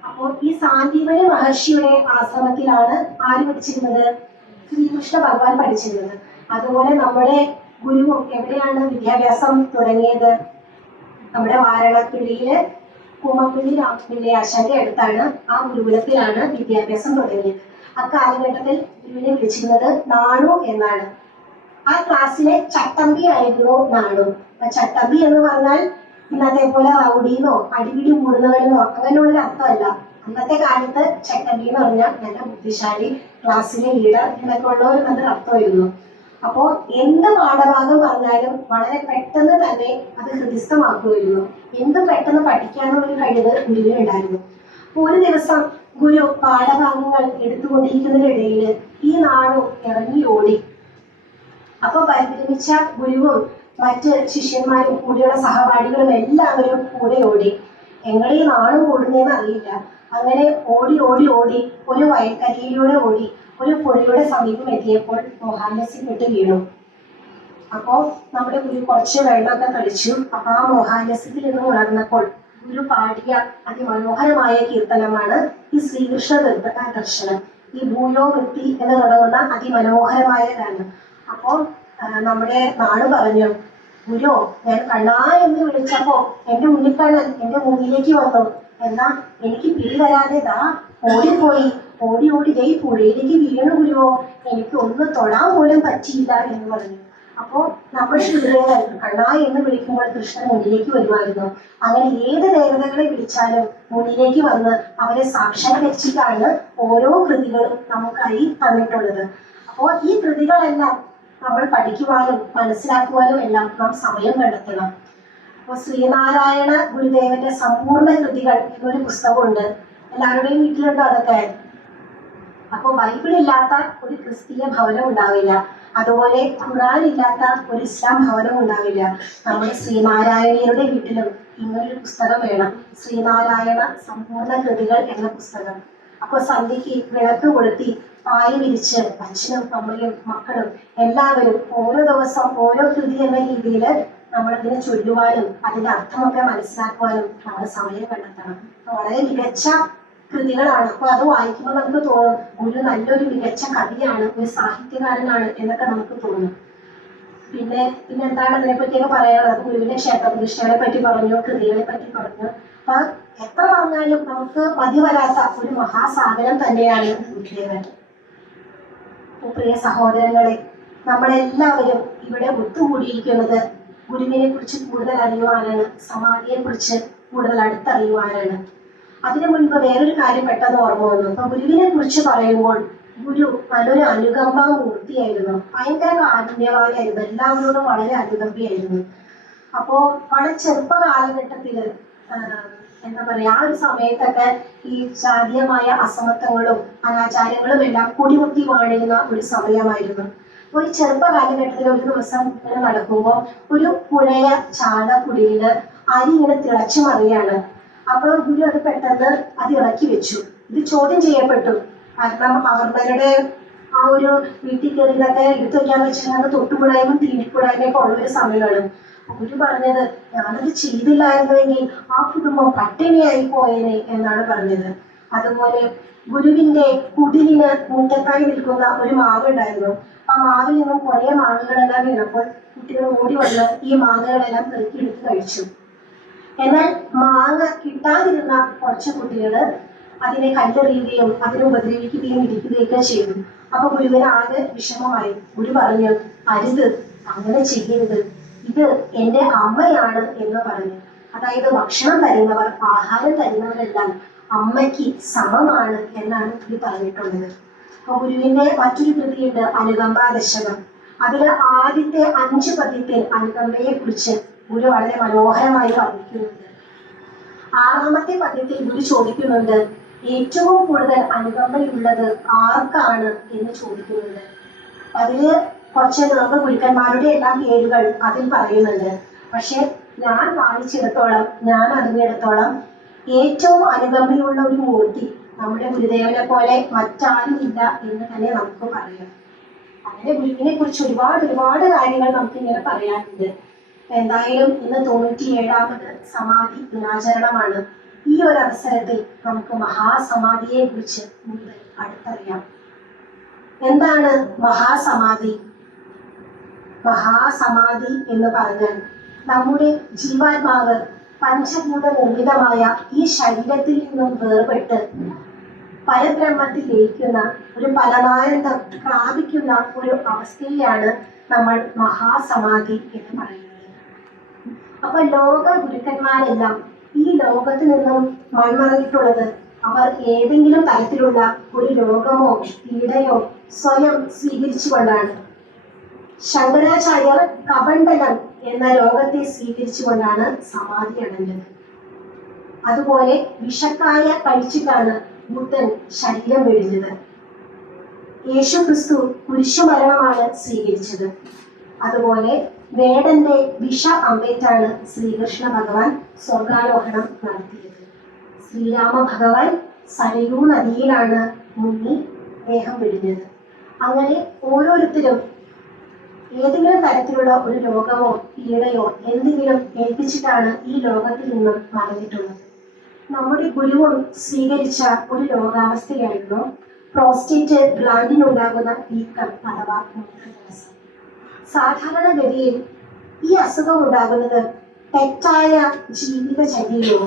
അപ്പോൾ ഈ സാന്ദീപനി മഹർഷിയുടെ ആശ്രമത്തിലാണ് ആര് പഠിച്ചിരുന്നത്? ശ്രീകൃഷ്ണ ഭഗവാൻ പഠിച്ചിരുന്നത്. അതുപോലെ നമ്മുടെ ഗുരു എവിടെയാണ് വിദ്യാഭ്യാസം തുടങ്ങിയത്? നമ്മുടെ വാരണാസിയിലെ കുമ്മപ്പള്ളി രാമപിള്ളി ആശാന്റെ അടുത്താണ്, ആ ഗുരുകുലത്തിലാണ് വിദ്യാഭ്യാസം തുടങ്ങിയത്. അക്കാലഘട്ടത്തിൽ ഗുരുവിനെ വിളിച്ചിരുന്നത് നാണു എന്നാണ്. ആ ക്ലാസ്സിലെ ചട്ടമ്പി ആയിരുന്നു നാണു. ചട്ടമ്പി എന്ന് പറഞ്ഞാൽ ഇന്നത്തെ പോലെ റൗഡിന്നോ അടിപിടി കൂടുന്നവരെന്നോ അങ്ങനെയുള്ളൊരു അർത്ഥമല്ല. അന്നത്തെ കാലത്ത് ചട്ടമ്പി എന്ന് പറഞ്ഞാൽ നല്ല ബുദ്ധിശാലി, ക്ലാസ്സിലെ ലീഡർ എന്നൊക്കെ ഉള്ള ഒരു നല്ല അർത്ഥമായിരുന്നു. അപ്പോൾ എന്ത് പാഠഭാഗം പറഞ്ഞാലും വളരെ പെട്ടെന്ന് തന്നെ അത് ഹൃദിസ്ഥമാക്കുമായിരുന്നു. എന്ത് പെട്ടെന്ന് പഠിക്കാനുള്ള ഒരു കഴിവ് ഗുരുവിനുണ്ടായിരുന്നു. അപ്പോൾ ഒരു ദിവസം ഗുരു പാഠഭാഗങ്ങൾ എടുത്തുകൊണ്ടിരിക്കുന്നതിനിടയിൽ ഈ നാണു ഇറങ്ങി ഓടി. അപ്പൊ പരിഭ്രമിച്ച ഗുരുവും മറ്റ് ശിഷ്യന്മാരും കൂടെയുള്ള സഹപാഠികളും എല്ലാവരും കൂടെ ഓടി. എങ്ങനെ ഈ നാണു ഓടുന്നതെന്ന് അറിയില്ല. അങ്ങനെ ഓടി ഓടി ഓടി ഒരു വയൽക്കരിയിലൂടെ ഓടി ഒരു പുഴയുടെ സമീപം എത്തിയപ്പോൾ മോഹാലസ്യപ്പെട്ട് വീണു. അപ്പോൾ നമ്മുടെ ഗുരു കുറച്ച് വെള്ളമൊക്കെ കളിച്ചു. അപ്പൊ ആ മോഹാലസ്യത്തിൽ നിന്ന് ഉണർന്നപ്പോൾ ഗുരു പാടിയ അതിമനോഹരമായ കീർത്തനമാണ് ഈ ശ്രീകൃഷ്ണ ദർശനം. ഈ ഭൂയോ വൃത്തി എന്ന് തുടങ്ങുന്ന അതിമനോഹരമായ ഗാനം. അപ്പോൾ നമ്മുടെ നാട് പറഞ്ഞു, ഗുരു ഞാൻ കണ്ണാ എന്ന് വിളിച്ചപ്പോ എന്റെ ഉണ്ണിക്കണ്ണൻ എന്റെ മുന്നിലേക്ക് വന്നു. എന്നാ എനിക്ക് പിടി തരാതെ ദാ ഓടിപ്പോയി. ഓടി ഓടി ദേ പുഴയിലേക്ക് വീണു ഗുരുവോ, എനിക്ക് ഒന്ന് തൊടാൻ പോലും പറ്റിയില്ല എന്ന് പറഞ്ഞു. അപ്പോ നമ്മുടെ ഗുരുദേവൻ കണ്ണാ എന്ന് വിളിക്കുമ്പോൾ കൃഷ്ണൻ മുന്നിലേക്ക് വരുമായിരുന്നു. അങ്ങനെ ഏത് ദേവതകളെ വിളിച്ചാലും മുന്നിലേക്ക് വന്ന് അവരെ സാക്ഷാത്കരിച്ചിട്ടാണ് ഓരോ കൃതികളും നമുക്കായി തന്നിട്ടുള്ളത്. അപ്പോൾ ഈ കൃതികളെല്ലാം നമ്മൾ പഠിക്കുവാനും മനസ്സിലാക്കുവാനും എല്ലാം നാം സമയം കണ്ടെത്തണം. അപ്പോൾ ശ്രീനാരായണ ഗുരുദേവന്റെ സമ്പൂർണ്ണ കൃതികൾ എന്നൊരു പുസ്തകമുണ്ട്. എല്ലാവരുടെയും വീട്ടിലുണ്ടോ അതൊക്കെ? അപ്പോൾ ബൈബിൾ ഇല്ലാത്ത ഒരു ക്രിസ്തീയ ഭവനം ഉണ്ടാവില്ല. അതുപോലെ ഖുർആൻ ഇല്ലാത്ത ഒരു ഇസ്ലാം ഭവനം ഉണ്ടാവില്ല. നമ്മുടെ ശ്രീനാരായണീയരുടെ വീട്ടിലും ഇങ്ങനൊരു പുസ്തകം വേണം, ശ്രീനാരായണ സമ്പൂർണ്ണ കൃതികൾ എന്ന പുസ്തകം. അപ്പോൾ സന്ധ്യയ്ക്ക് വിളക്ക് കൊളുത്തി പായ വിരിച്ച് അച്ഛനും അമ്മയും മക്കളും എല്ലാവരും ഓരോ ദിവസം ഓരോ കൃതി എന്ന രീതിയിൽ നമ്മളതിനെ ചൊല്ലുവാനും അതിന്റെ അർത്ഥമൊക്കെ മനസ്സിലാക്കുവാനും നമ്മൾ സമയം കണ്ടെത്തണം. വളരെ മികച്ച കൃതികളാണ്. അപ്പൊ അത് വായിക്കുമ്പോൾ നമുക്ക് തോന്നും ഗുരു നല്ലൊരു മികച്ച കവിയാണ്, ഒരു സാഹിത്യകാരനാണ് എന്നൊക്കെ നമുക്ക് തോന്നും. പിന്നെ എന്താണ് അതിനെ പറ്റിയൊക്കെ പറയാനുള്ളത്? ഗുരുവിന്റെ ക്ഷേത്രപ്രതിഷ്ഠകളെ പറ്റി പറഞ്ഞു, കൃതികളെ പറ്റി പറഞ്ഞു. അപ്പൊ എത്ര പറഞ്ഞാലും നമുക്ക് മതി വരാത്ത ഒരു മഹാസാഗരം തന്നെയാണ് ഗുരുദേവൻ. പ്രിയ സഹോദരങ്ങളെ, നമ്മളെല്ലാവരും ഇവിടെ ഒത്തുകൂടിയിരിക്കുന്നത് ഗുരുവിനെ കുറിച്ച് കൂടുതൽ അറിയുവാനാണ്, സമാധിയെ കുറിച്ച് കൂടുതൽ അടുത്തറിയുവാനാണ്. അതിനു മുൻപ് വേറൊരു കാര്യം പെട്ടെന്ന് ഓർമ്മ വന്നു. അപ്പൊ ഗുരുവിനെ കുറിച്ച് പറയുമ്പോൾ ഗുരു നല്ലൊരു അനുകമ്പ മൂർത്തിയായിരുന്നു, ഭയങ്കര കാരുണ്യവാനായിരുന്നു, എല്ലാവരോടും വളരെ അനുകമ്പയായിരുന്നു. അപ്പോ വളരെ ചെറുപ്പ കാലഘട്ടത്തില് എന്താ പറയാ, ആ ഒരു സമയത്തൊക്കെ ഈ ജാതീയമായ അസമത്വങ്ങളും അനാചാരങ്ങളും എല്ലാം കൊടികുത്തി വാണിരുന്ന ഒരു സമയമായിരുന്നു. അപ്പോൾ ഈ ചെറുപ്പ കാലഘട്ടത്തിൽ ഒരു ദിവസം ഇങ്ങനെ നടക്കുമ്പോൾ ഒരു പുഴയ ചാലക്കുടിയില് അരി ഇങ്ങനെ തിളച്ചു മറിയാണ്. അപ്പോൾ ഗുരു അത് പെട്ടെന്ന് അത് ഇറക്കി വെച്ചു. ഇത് ചോദ്യം ചെയ്യപ്പെട്ടു. കാരണം അവരുടെ ആ ഒരു വീട്ടിൽ കയറിയതൊക്കെ എടുത്തു വയ്ക്കാന്ന് വെച്ചാൽ തൊട്ടുകൂടായ്മ തീണ്ടിക്കൂടായ്മയൊക്കെ ഉള്ളൊരു സമയമാണ്. ഗുരു പറഞ്ഞത്, ഞാനത് ചെയ്തില്ലായിരുന്നെങ്കിൽ ആ കുടുംബം പട്ടിണിയായി പോയേനെ എന്നാണ് പറഞ്ഞത്. അതുപോലെ ഗുരുവിന്റെ കുടിലിന് മുറ്റത്തായി നിൽക്കുന്ന ഒരു മാവ് ഉണ്ടായിരുന്നു. ആ മാവിൽ നിന്നും കുറെ മാങ്ങകളെല്ലാം വീണപ്പോൾ കുട്ടികൾ ഓടി വന്ന് ഈ മാങ്ങകളെല്ലാം പെറുക്കിയെടുത്ത് കഴിച്ചു. എന്നാൽ മാങ്ങ കിട്ടാതിരുന്ന കുറച്ച് കുട്ടികള് അതിനെ കല്ലെറിയുകയും അതിനെ ഉപദ്രവിക്കുകയും ഇരിക്കുകയൊക്കെ ചെയ്തു. അപ്പൊ ഗുരുവിന് ആകെ വിഷമമായി. ഗുരു പറഞ്ഞു, അരുത്, അങ്ങനെ ചെയ്യരുത്, ഇത് എന്റെ അമ്മയാണ് എന്ന് പറഞ്ഞു. അതായത് ഭക്ഷണം തരുന്നവർ, ആഹാരം തരുന്നവരെല്ലാം അമ്മയ്ക്ക് സമമാണ് എന്നാണ് ഗുരു പറഞ്ഞിട്ടുള്ളത്. അപ്പൊ ഗുരുവിന്റെ മറ്റൊരു കൃതിയുണ്ട്, അനുകമ്പാ ദശകം. അതില് ആദ്യത്തെ 5 പദ്യത്തിൽ അനുകമ്പയെ കുറിച്ച് ഗുരു വളരെ മനോഹരമായി വർണ്ണിക്കുന്നുണ്ട്. 6ാമത്തെ പദ്യത്തിൽ ഗുരു ചോദിക്കുന്നുണ്ട്, ഏറ്റവും കൂടുതൽ അനുകമ്പയുള്ളത് ആർക്കാണ് എന്ന് ചോദിക്കുന്നുണ്ട്. അതില് കുറച്ച് നമുക്ക് ഗുരുക്കന്മാരുടെ എല്ലാം പേരുകൾ അതിൽ പറയുന്നുണ്ട്. പക്ഷെ ഞാൻ വായിച്ചിടത്തോളം, ഞാൻ അറിഞ്ഞിടത്തോളം ഏറ്റവും അനുകമ്പയുള്ള ഒരു മൂർത്തി നമ്മുടെ ഗുരുദേവനെ പോലെ മറ്റാരും ഇല്ല എന്ന് തന്നെ നമുക്ക് പറയാം. അങ്ങനെ ഗുരുവിനെ കുറിച്ച് ഒരുപാട് കാര്യങ്ങൾ നമുക്ക് ഇങ്ങനെ പറയാനുണ്ട്. എന്തായാലും ഇന്ന് 97ാമത് സമാധി ദിനാചരണമാണ്. ഈ ഒരു അവസരത്തിൽ നമുക്ക് മഹാസമാധിയെ കുറിച്ച് കൂടുതൽ അടുത്തറിയാം. എന്താണ് മഹാസമാധി? മഹാസമാധി എന്ന് പറഞ്ഞാൽ നമ്മുടെ ജീവാത്മാവ് പഞ്ചഭൂത നിർമ്മിതമായ ഈ ശരീരത്തിൽ നിന്നും വേർപെട്ട് പരബ്രഹ്മത്തിൽ ലയിക്കുന്ന ഒരു പരമാനന്ദം പ്രാപിക്കുന്ന ഒരു അവസ്ഥയെയാണ് നമ്മൾ മഹാസമാധി എന്ന് പറയുന്നത്. അപ്പൊ ലോക ഗുരുക്കന്മാരെല്ലാം ഈ ലോകത്ത് നിന്നും മൺമറഞ്ഞിട്ടുള്ളത് അവർ ഏതെങ്കിലും തരത്തിലുള്ള ഒരു രോഗമോ പീഡയോ സ്വയം സ്വീകരിച്ചുകൊണ്ടാണ്. ശങ്കരാചാര്യർ കബണ്ഡനം എന്ന രോഗത്തെ സ്വീകരിച്ചുകൊണ്ടാണ് സമാധി അടഞ്ഞത്. അതുപോലെ വിഷക്കായ കഴിച്ചിട്ടാണ് ബുദ്ധൻ ശരീരം വെടിഞ്ഞത്. യേശു ക്രിസ്തു കുരിശുമരണമാണ് സ്വീകരിച്ചത്. അതുപോലെ വേടന്റെ വിഷ അമ്പേറ്റാണ് ശ്രീകൃഷ്ണ ഭഗവാൻ സ്വർഗാരോഹണം നടത്തിയത്. ശ്രീരാമ ഭഗവാൻ സരയൂ നദിയിലാണ് മുങ്ങി ദേഹം വെടിഞ്ഞത്. അങ്ങനെ ഓരോരുത്തരും ഏതെങ്കിലും തരത്തിലുള്ള ഒരു രോഗമോ പീഡയോ എന്തെങ്കിലും ഏൽപ്പിച്ചിട്ടാണ് ഈ ലോകത്തിൽ നിന്നും മറഞ്ഞിട്ടുള്ളത്. നമ്മുടെ ഗുരുവും സ്വീകരിച്ച ഒരു രോഗാവസ്ഥയായിരുന്നു പ്രോസ്റ്റേറ്റ് ഗ്ലാൻഡിനുണ്ടാകുന്ന വീക്കം അഥവാ മൂത്രതടസ്സം. സാധാരണഗതിയിൽ ഈ അസുഖം ഉണ്ടാകുന്നത് തെറ്റായ ജീവിതചര്യയോ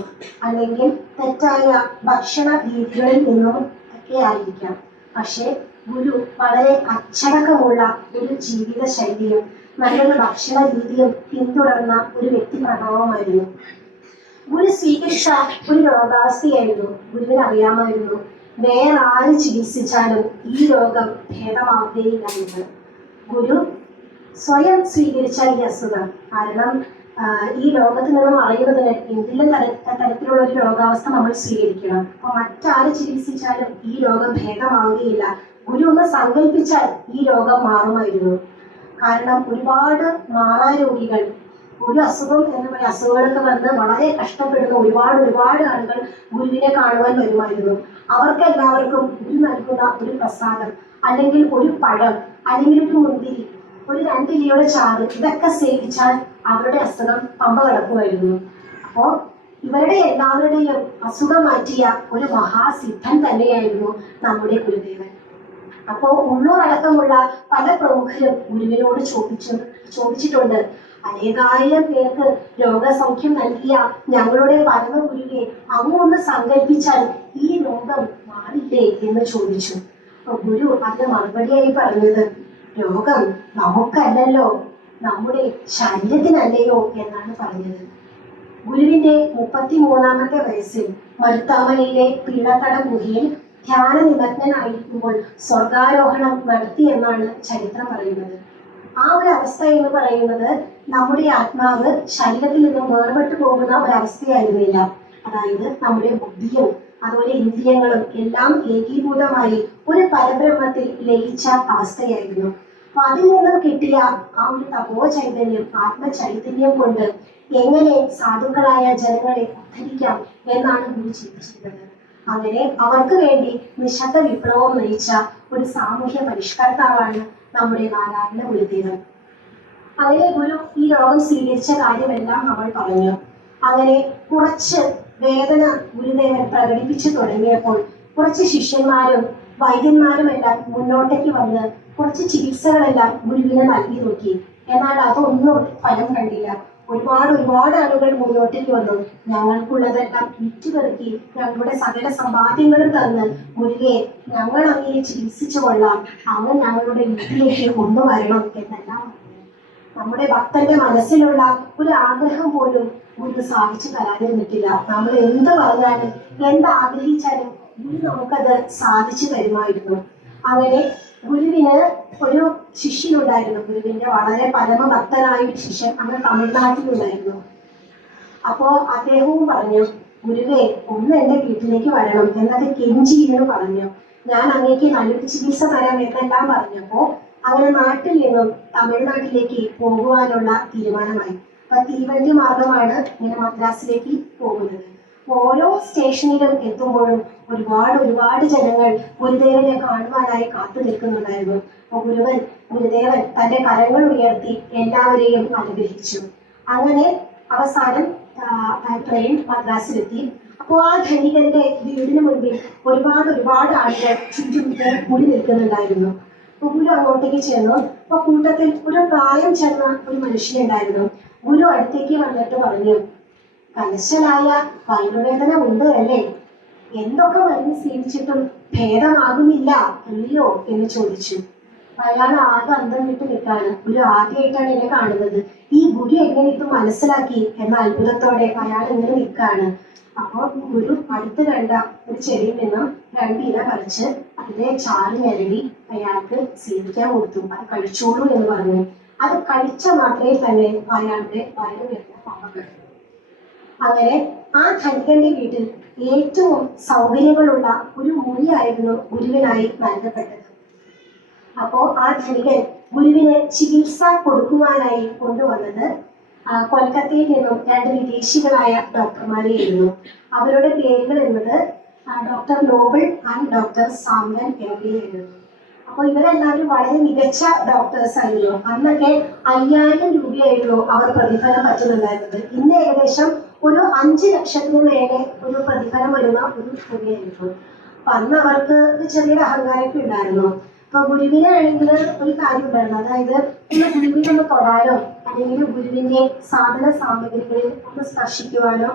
അല്ലെങ്കിൽ തെറ്റായ ഭക്ഷണ രീതികളിൽ നിന്നും ഒക്കെ ആയിരിക്കാം. പക്ഷെ ഗുരു വളരെ അച്ചടക്കമുള്ള ഒരു ജീവിത ശൈലിയും നല്ലൊരു ഭക്ഷണ രീതിയും പിന്തുടർന്ന ഒരു വ്യക്തി പ്രഭാവമായിരുന്നു. ഗുരു സ്വീകരിച്ച ഒരു രോഗാവസ്ഥയായിരുന്നു. ഗുരുവിന് അറിയാമായിരുന്നു വേറെ ആര് ചികിത്സിച്ചാലും ഈ രോഗം ഭേദമാവുകയില്ല എന്ന്. ഗുരു സ്വയം സ്വീകരിച്ച ഈ അസുഖം കാരണം ഈ ലോകത്തിൽ നിന്നും അറിയുന്നതിന് എന്തെങ്കിലും തരത്തിലുള്ള ഒരു രോഗാവസ്ഥ നമ്മൾ സ്വീകരിക്കണം. അപ്പൊ മറ്റാര് ചികിത്സിച്ചാലും ഈ രോഗം ഭേദമാവുകയില്ല. ഗുരു ഒന്ന് സങ്കല്പിച്ചാൽ ഈ രോഗം മാറുമായിരുന്നു. കാരണം ഒരുപാട് മാറാരോഗികൾ, ഒരു അസുഖം എന്ന് പറയുന്ന അസുഖങ്ങളൊക്കെ വന്ന് വളരെ കഷ്ടപ്പെടുന്ന ഒരുപാട് ആളുകൾ ഗുരുവിനെ കാണുവാൻ വരുമായിരുന്നു. അവർക്കെല്ലാവർക്കും ഗുരു നൽകുന്ന ഒരു പ്രസാദം, അല്ലെങ്കിൽ ഒരു പഴം, അല്ലെങ്കിൽ ഒരു മുന്തിരി, ഒരു 2 ഇലയുടെ ചാറ്, ഇതൊക്കെ സേവിച്ചാൽ അവരുടെ അസുഖം പമ്പ കിടക്കുമായിരുന്നു. അപ്പോൾ ഇവരുടെ എല്ലാവരുടെയും അസുഖം മാറ്റിയ ഒരു മഹാസിദ്ധൻ തന്നെയായിരുന്നു നമ്മുടെ ഗുരുദേവൻ. അപ്പോ ഉള്ളൂർ അടക്കമുള്ള പല പ്രമുഖരും ഗുരുവിനോട് ചോദിച്ചിട്ടുണ്ട്, അനേകായിരം പേർക്ക് രോഗസൗഖ്യം നൽകിയ ഞങ്ങളുടെ പരമഗുരുവെ അങ്ങൊന്ന് സങ്കല്പിച്ചാൽ ഈ രോഗം മാറില്ലേ എന്ന് ചോദിച്ചു. ഗുരു അതിന് മറുപടിയായി പറഞ്ഞത്, രോഗം നമുക്കല്ലല്ലോ, നമ്മുടെ ശരീരത്തിനല്ലയോ എന്നാണ് പറഞ്ഞത്. ഗുരുവിന്റെ 33-ാമത്തെ വയസ്സിൽ മരുത്താമലയിലെ പീളത്തടം ഗുഹയിൽ ധ്യാന നിമഗ്നനായിരിക്കുമ്പോൾ സ്വർഗാരോഹണം നടത്തി എന്നാണ് ചരിത്രം പറയുന്നത്. ആ ഒരു അവസ്ഥ എന്ന് പറയുന്നത് നമ്മുടെ ആത്മാവ് ശരീരത്തിൽ നിന്നും വേർപെട്ടു പോകുന്ന ഒരവസ്ഥയായിരുന്നില്ല. അതായത് നമ്മുടെ ബുദ്ധിയും അതുപോലെ ഇന്ദ്രിയങ്ങളും എല്ലാം ഏകീഭൂതമായി ഒരു പരബ്രഹ്മത്തിൽ ലയിച്ച അവസ്ഥയായിരുന്നു. അപ്പൊ അതിൽ നിന്നും കിട്ടിയ ആ ഒരു തപോ ചൈതന്യം, ആത്മചൈതന്യം കൊണ്ട് എങ്ങനെ സാധുക്കളായ ജനങ്ങളെ ഉദ്ധരിക്കാം എന്നാണ് ഗുരു ചിന്തിച്ചിരുന്നത്. അങ്ങനെ അവർക്ക് വേണ്ടി നിശബ്ദ വിപ്ലവം നയിച്ച ഒരു സാമൂഹ്യ പരിഷ്കർത്താവാണ് നമ്മുടെ നാരായണ ഗുരുദേവൻ. അങ്ങനെ ഗുരു ഈ രോഗം സ്വീകരിച്ച കാര്യമെല്ലാം നമ്മൾ പറഞ്ഞു. അങ്ങനെ കുറച്ച് വേദന ഗുരുദേവൻ പ്രകടിപ്പിച്ചു തുടങ്ങിയപ്പോൾ കുറച്ച് ശിഷ്യന്മാരും വൈദ്യന്മാരും എല്ലാം മുന്നോട്ടേക്ക് വന്ന് കുറച്ച് ചികിത്സകളെല്ലാം ഗുരുവിന് നൽകി നോക്കി. എന്നാൽ അതൊന്നും ഫലം കണ്ടില്ല. ഒരുപാട് ആളുകൾ മുന്നോട്ടേക്ക് വന്നു. ഞങ്ങൾക്കുള്ളതെല്ലാം വിറ്റുപെറുക്കി ഞങ്ങളുടെ സകല സമ്പാദ്യങ്ങളും തന്ന് ഗുരുവെ ഞങ്ങൾ അങ്ങയെ ചികിത്സിച്ചു കൊള്ളാം, അങ്ങ് ഞങ്ങളുടെ വീട്ടിലേക്ക് കൊണ്ടുവരണം എന്നെല്ലാം. നമ്മുടെ ഭക്തന്റെ മനസ്സിലുള്ള ഒരു ആഗ്രഹം പോലും ഗുരു സാധിച്ചു തരാതിരുന്നിട്ടില്ല. നമ്മൾ എന്ത് പറഞ്ഞാലും എന്താഗ്രഹിച്ചാലും ഗുരു നമുക്കത് സാധിച്ചു തരുമായിരുന്നു. അങ്ങനെ ഗുരുവിന് ഒരു ശിഷ്യനുണ്ടായിരുന്നു. ഗുരുവിന്റെ വളരെ പരമഭക്തനായ ഒരു ശിഷ്യൻ അങ്ങനെ തമിഴ്നാട്ടിലുണ്ടായിരുന്നു. അപ്പോ അദ്ദേഹവും പറഞ്ഞു, ഗുരുവേ ഒന്ന് എന്റെ വീട്ടിലേക്ക് വരണം എന്നൊക്കെ കെഞ്ചി എന്ന് പറഞ്ഞു. ഞാൻ അങ്ങേക്ക് നല്ലൊരു ചികിത്സ തരാം എന്നെല്ലാം പറഞ്ഞപ്പോ അങ്ങനെ നാട്ടിൽ നിന്നും തമിഴ്നാട്ടിലേക്ക് പോകുവാനുള്ള തീരുമാനമായി. അപ്പൊ തീവണ്ടി മാർഗമാണ് ഇങ്ങനെ മദ്രാസിലേക്ക് പോകുന്നത്. ഓരോ സ്റ്റേഷനിലും എത്തുമ്പോഴും ഒരുപാട് ജനങ്ങൾ ഗുരുദേവനെ കാണുവാനായി കാത്തു നിൽക്കുന്നുണ്ടായിരുന്നു. അപ്പൊ ഗുരുദേവൻ തന്റെ കരങ്ങൾ ഉയർത്തി എല്ലാവരെയും അനുഗ്രഹിച്ചു. അങ്ങനെ അവസാനം ട്രെയിൻ മദ്രാസിലെത്തി. അപ്പോൾ ആ ധനികന്റെ വീടിന് മുൻപിൽ ഒരുപാട് ആളുകൾ ചുറ്റും കൂടി നിൽക്കുന്നുണ്ടായിരുന്നു. അപ്പൊ ഗുരു അങ്ങോട്ടേക്ക് ചെന്നു. അപ്പൊ കൂട്ടത്തിൽ ഒരു പ്രായം ചെന്ന ഒരു മനുഷ്യനുണ്ടായിരുന്നു. ഗുരു അടുത്തേക്ക് വന്നിട്ട് പറഞ്ഞു, കലശലായ വയറുവേദന ഉണ്ട് അല്ലേ? എന്തൊക്കെ മരുന്ന് സ്വീകരിച്ചിട്ടും ഭേദമാകുന്നില്ല അല്ലയോ എന്ന് ചോദിച്ചു. അയാൾ ആകെ അന്തം വിട്ട് നിൽക്കാണ്. ഗുരു ആദ്യമായിട്ടാണ് എന്നെ കാണുന്നത്. ഈ ഗുരു എങ്ങനെ ഇത് മനസ്സിലാക്കി എന്ന അത്ഭുതത്തോടെ അയാൾ ഇങ്ങനെ നിൽക്കാണ്. അപ്പോൾ ഗുരു അടുത്ത് കണ്ട ഒരു ചെടിയിൽ നിന്നും 2 ഇല പറിച്ച് അതിന്റെ ചാറ് ഞെരടി അയാൾക്ക് സേവിക്കാൻ കൊടുത്തു. അത് കഴിച്ചോളൂ എന്ന് പറഞ്ഞു. അത് കഴിച്ച മാത്രമേ തന്നെ അയാളുടെ വയറുവേദന പാകപ്പെട്ടു. അങ്ങനെ ആ ധനികന്റെ വീട്ടിൽ ഏറ്റവും സൗകര്യങ്ങളുള്ള ഒരു മുറിയായിരുന്നു ഗുരുവിനായി നൽകപ്പെട്ടത്. അപ്പോ ആ ധനികൻ ഗുരുവിന് ചികിത്സ കൊടുക്കുവാനായി കൊണ്ടുവന്നത് കൊൽക്കത്തയിൽ നിന്നും 2 വിദേശികളായ ഡോക്ടർമാരെയായിരുന്നു. അവരുടെ പേരുകൾ എന്നത് ഡോക്ടർ നോബിൾ ആൻഡ് ഡോക്ടർ സാംവൻ ആയിരുന്നു. അപ്പോൾ ഇവരെല്ലാവരും വളരെ മികച്ച ഡോക്ടേഴ്സ് ആയിരുന്നു. അന്നൊക്കെ 5000 രൂപയായിരുന്നു അവർ പ്രതിഫലം പറ്റുന്നുണ്ടായിരുന്നത്. ഇന്ന് ഏകദേശം ഒരു 5 ലക്ഷത്തിന് മേലെ ഒരു പ്രതിഫലം വരുന്ന ഒരു തുകയായിരുന്നു. അപ്പൊ അന്ന് അവർക്ക് ഒരു ചെറിയൊരു അഹങ്കാരമൊക്കെ ഉണ്ടായിരുന്നു. അപ്പൊ ഗുരുവിനാണെങ്കിൽ ഒരു കാര്യം ഉണ്ടായിരുന്നു. അതായത് ഗുരുവിനെ ഒന്ന് തൊടാനോ അല്ലെങ്കിൽ ഗുരുവിന്റെ സാധന സാമഗ്രികളിൽ ഒന്ന് സ്പർശിക്കുവാനോ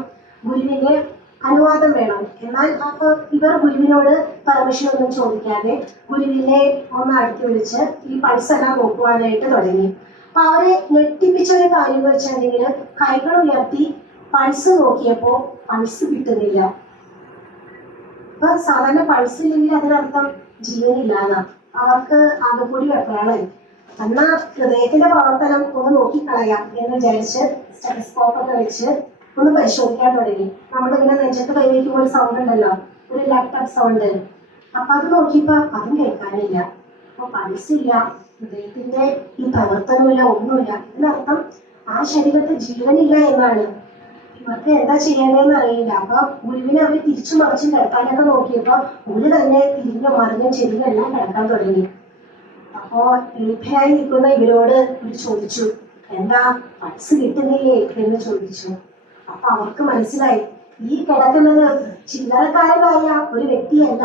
ഗുരുവിന്റെ അനുവാദം വേണം. എന്നാൽ അപ്പൊ ഇവർ ഗുരുവിനോട് പെർമിഷൻ ഒന്നും ചോദിക്കാതെ ഗുരുവിനെ ഒന്ന് അടുത്ത് വിളിച്ച് ഈ പൾസ് എല്ലാം നോക്കുവാനായിട്ട് തുടങ്ങി. അപ്പൊ അവരെ ഞെട്ടിപ്പിച്ച ഒരു കാര്യം എന്ന് വെച്ചിട്ടുണ്ടെങ്കിൽ കൈകൾ ഉയർത്തി പൾസ് നോക്കിയപ്പോ പൾസ് കിട്ടുന്നില്ല. അപ്പൊ സാധാരണ പൾസ് ഇല്ലെങ്കിൽ അതിനർത്ഥം ജീവനില്ലാന്ന അവർക്ക് ആകെ കൂടി വെപ്രാളായി. എന്നാ ഹൃദയത്തിന്റെ പ്രവർത്തനം ഒന്ന് നോക്കിക്കളയാം എന്ന് വിചാരിച്ച് സ്റ്റെതസ്കോപ്പ് ഒക്കെ വെച്ച് ഒന്ന് പരിശോധിക്കാൻ തുടങ്ങി. നമ്മളിങ്ങനെ നെഞ്ചത്ത് കൈവയ്ക്കുമ്പോൾ സൗണ്ട് ഉണ്ടല്ലോ, ഒരു ലാപ്ടോപ്പ് സൗണ്ട്. അപ്പൊ അത് നോക്കിയപ്പോ അതും കേൾക്കാനില്ല. അപ്പൊ പൾസില്ല, ഹൃദയത്തിന്റെ ഈ പ്രവർത്തനമില്ല, ഒന്നുമില്ല. ഇതിനർത്ഥം ആ ശരീരത്തിൽ ജീവനില്ല എന്നാണ്. ഇവർക്ക് എന്താ ചെയ്യേണ്ടതെന്ന് അറിയില്ല. അപ്പൊ ഗുരുവിനെ അവര് തിരിച്ചു മറിച്ചും കിടക്കാനൊക്കെ നോക്കിയപ്പോ ഗുരു തന്നെ തിരിഞ്ഞു മറിഞ്ഞും ചെരിഞ്ഞെല്ലാം കിടക്കാൻ തുടങ്ങി. അപ്പോ എളിഭയായി നിൽക്കുന്ന ഇവരോട് ഗുരു ചോദിച്ചു, എന്താ പൾസ് കിട്ടുന്നില്ലേ എന്ന് ചോദിച്ചു. അപ്പൊ അവർക്ക് മനസ്സിലായി ഈ കിടക്കുന്നത് ചില്ലറക്കാരനായ ഒരു വ്യക്തിയല്ല.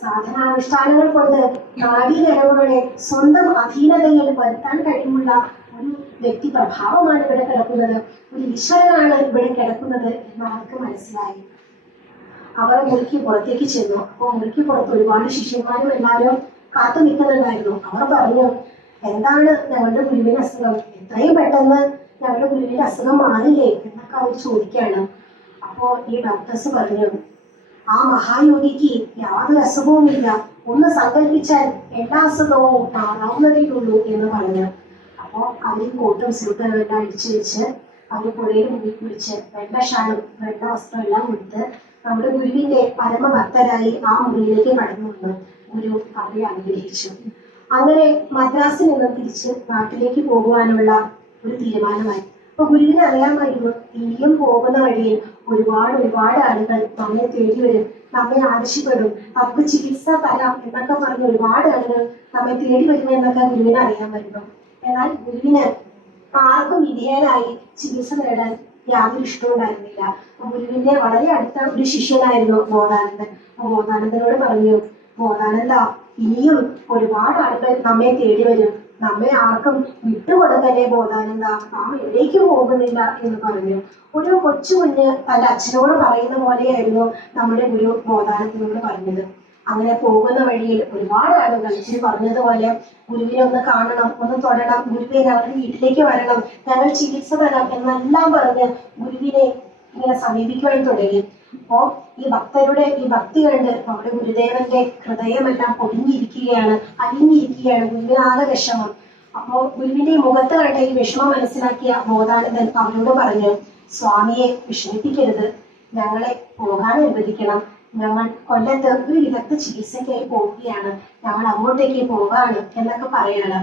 സാധനാനുഷ്ഠാനങ്ങൾ കൊണ്ട് നാഡീനരമ്പുകളെ സ്വന്തം അധീനതയിൽ വരുത്താൻ കഴിവുള്ള ഒരു വ്യക്തി പ്രഭാവമാണ് ഇവിടെ കിടക്കുന്നത്. ഒരു ഈശ്വരനാണ് ഇവിടെ കിടക്കുന്നത് എന്ന് അവർക്ക് മനസ്സിലായി. അവർ മുറിക്ക് പുറത്തേക്ക് ചെന്നു. അപ്പോൾ മുറിക്ക് പുറത്ത് ഒരുപാട് ശിഷ്യന്മാരും എല്ലാവരും കാത്തു നിൽക്കുന്നുണ്ടായിരുന്നു. അവർ പറഞ്ഞു, എന്താണ് ഞങ്ങളുടെ ഗുരുവിന് അസുഖം? എത്രയും പെട്ടെന്ന് ഞങ്ങളുടെ ഗുരുവിന്റെ അസുഖം മാറില്ലേ എന്നൊക്കെ അവർ ചോദിക്കുകയാണ്. അപ്പോ ഈ ഡോക്ടേഴ്സ് പറഞ്ഞു, ആ മഹായോഗിക്ക് യാതൊരു അസുഖവുമില്ല, ഒന്ന് സങ്കല്പിച്ചാൽ എല്ലാ അസുഖവും മാറാവുന്നതേയുള്ളൂ എന്ന് പറഞ്ഞു. അപ്പോൾ അവർ കോട്ടും സ്യൂട്ടും എല്ലാം അടിച്ചു വെച്ച് അവർ പുഴയിൽ മുങ്ങി കുളിച്ച് വെള്ള ഷാളും വെള്ള വസ്ത്രം എല്ലാം കൊടുത്ത് നമ്മുടെ ഗുരുവിന്റെ പരമഭക്തരായി ആ മുറിയിലേക്ക് കടന്നു വന്നു. ഗുരു അവരെ അനുഗ്രഹിച്ചു. അങ്ങനെ മദ്രാസിൽ നിന്ന് തിരിച്ച് നാട്ടിലേക്ക് പോകുവാനുള്ള ഒരു തീരുമാനമായി. അപ്പൊ ഗുരുവിനെ അറിയാമായിരുന്നു, ഇനിയും പോകുന്ന വഴിയിൽ ഒരുപാട് ആളുകൾ നമ്മെ തേടി വരും, നമ്മെ ആവശ്യപ്പെടും, നമുക്ക് ചികിത്സ തരാം എന്നൊക്കെ പറഞ്ഞ് ഒരുപാട് ആളുകൾ നമ്മെ തേടി വരുമെന്നൊക്കെ ഗുരുവിനെ അറിയാമായിരുന്നു. എന്നാൽ ഗുരുവിന് ആർക്കും വിധേയനായി ചികിത്സ നേടാൻ യാതൊരു ഇഷ്ടവും ഉണ്ടായിരുന്നില്ല. ഗുരുവിന്റെ വളരെ അടുത്ത ഒരു ശിഷ്യനായിരുന്നു ബോധാനന്ദൻ. ബോധാനന്ദനോട് പറഞ്ഞു, ബോധാനന്ദ, ഇനിയും ഒരുപാട് ആളുകൾ നമ്മെ തേടി വരും, നമ്മെ ആർക്കും വിട്ടുകൊടുക്കല്ലേ ബോധാനന്ദ, നാം എവിടേക്ക് പോകുന്നില്ല എന്ന് പറഞ്ഞു. ഒരു കൊച്ചു കുഞ്ഞ് തന്റെ അച്ഛനോട് പറയുന്ന പോലെയായിരുന്നു നമ്മുടെ ഗുരു ബോധാനന്ദനോട് പറഞ്ഞത്. അങ്ങനെ പോകുന്ന വഴിയിൽ ഒരുപാട് ആളുകൾ ഇത് പറഞ്ഞതുപോലെ ഗുരുവിനെ ഒന്ന് കാണണം, ഒന്ന് തൊടണം, ഗുരുവിനെ ഞങ്ങളുടെ വീട്ടിലേക്ക് വരണം, ഞങ്ങൾ ചികിത്സ തരാം എന്നെല്ലാം പറഞ്ഞ് ഗുരുവിനെ ഇങ്ങനെ സമീപിക്കുവാൻ തുടങ്ങി. അപ്പോ ഈ ഭക്തരുടെ ഈ ഭക്തി കണ്ട് നമ്മുടെ ഗുരുദേവന്റെ ഹൃദയമെല്ലാം പൊടിഞ്ഞിരിക്കുകയാണ്, അലിഞ്ഞിരിക്കുകയാണ്. ഗുരുവിനാകെ വിഷമം. അപ്പോ ഗുരുവിന്റെ മുഖത്ത് കണ്ട ഈ വിഷമം മനസ്സിലാക്കിയ ബോധാനന്ദൻ അവരോട് പറഞ്ഞു, സ്വാമിയെ വിഷമിപ്പിക്കരുത്, ഞങ്ങളെ പോകാൻ അനുവദിക്കണം. ഞങ്ങൾ കൊല്ലത്ത് ഒരു വിദഗ്ധ ചികിത്സയ്ക്കായി പോവുകയാണ്, ഞങ്ങൾ അങ്ങോട്ടേക്ക് പോകാണ് എന്നൊക്കെ പറയാണ്.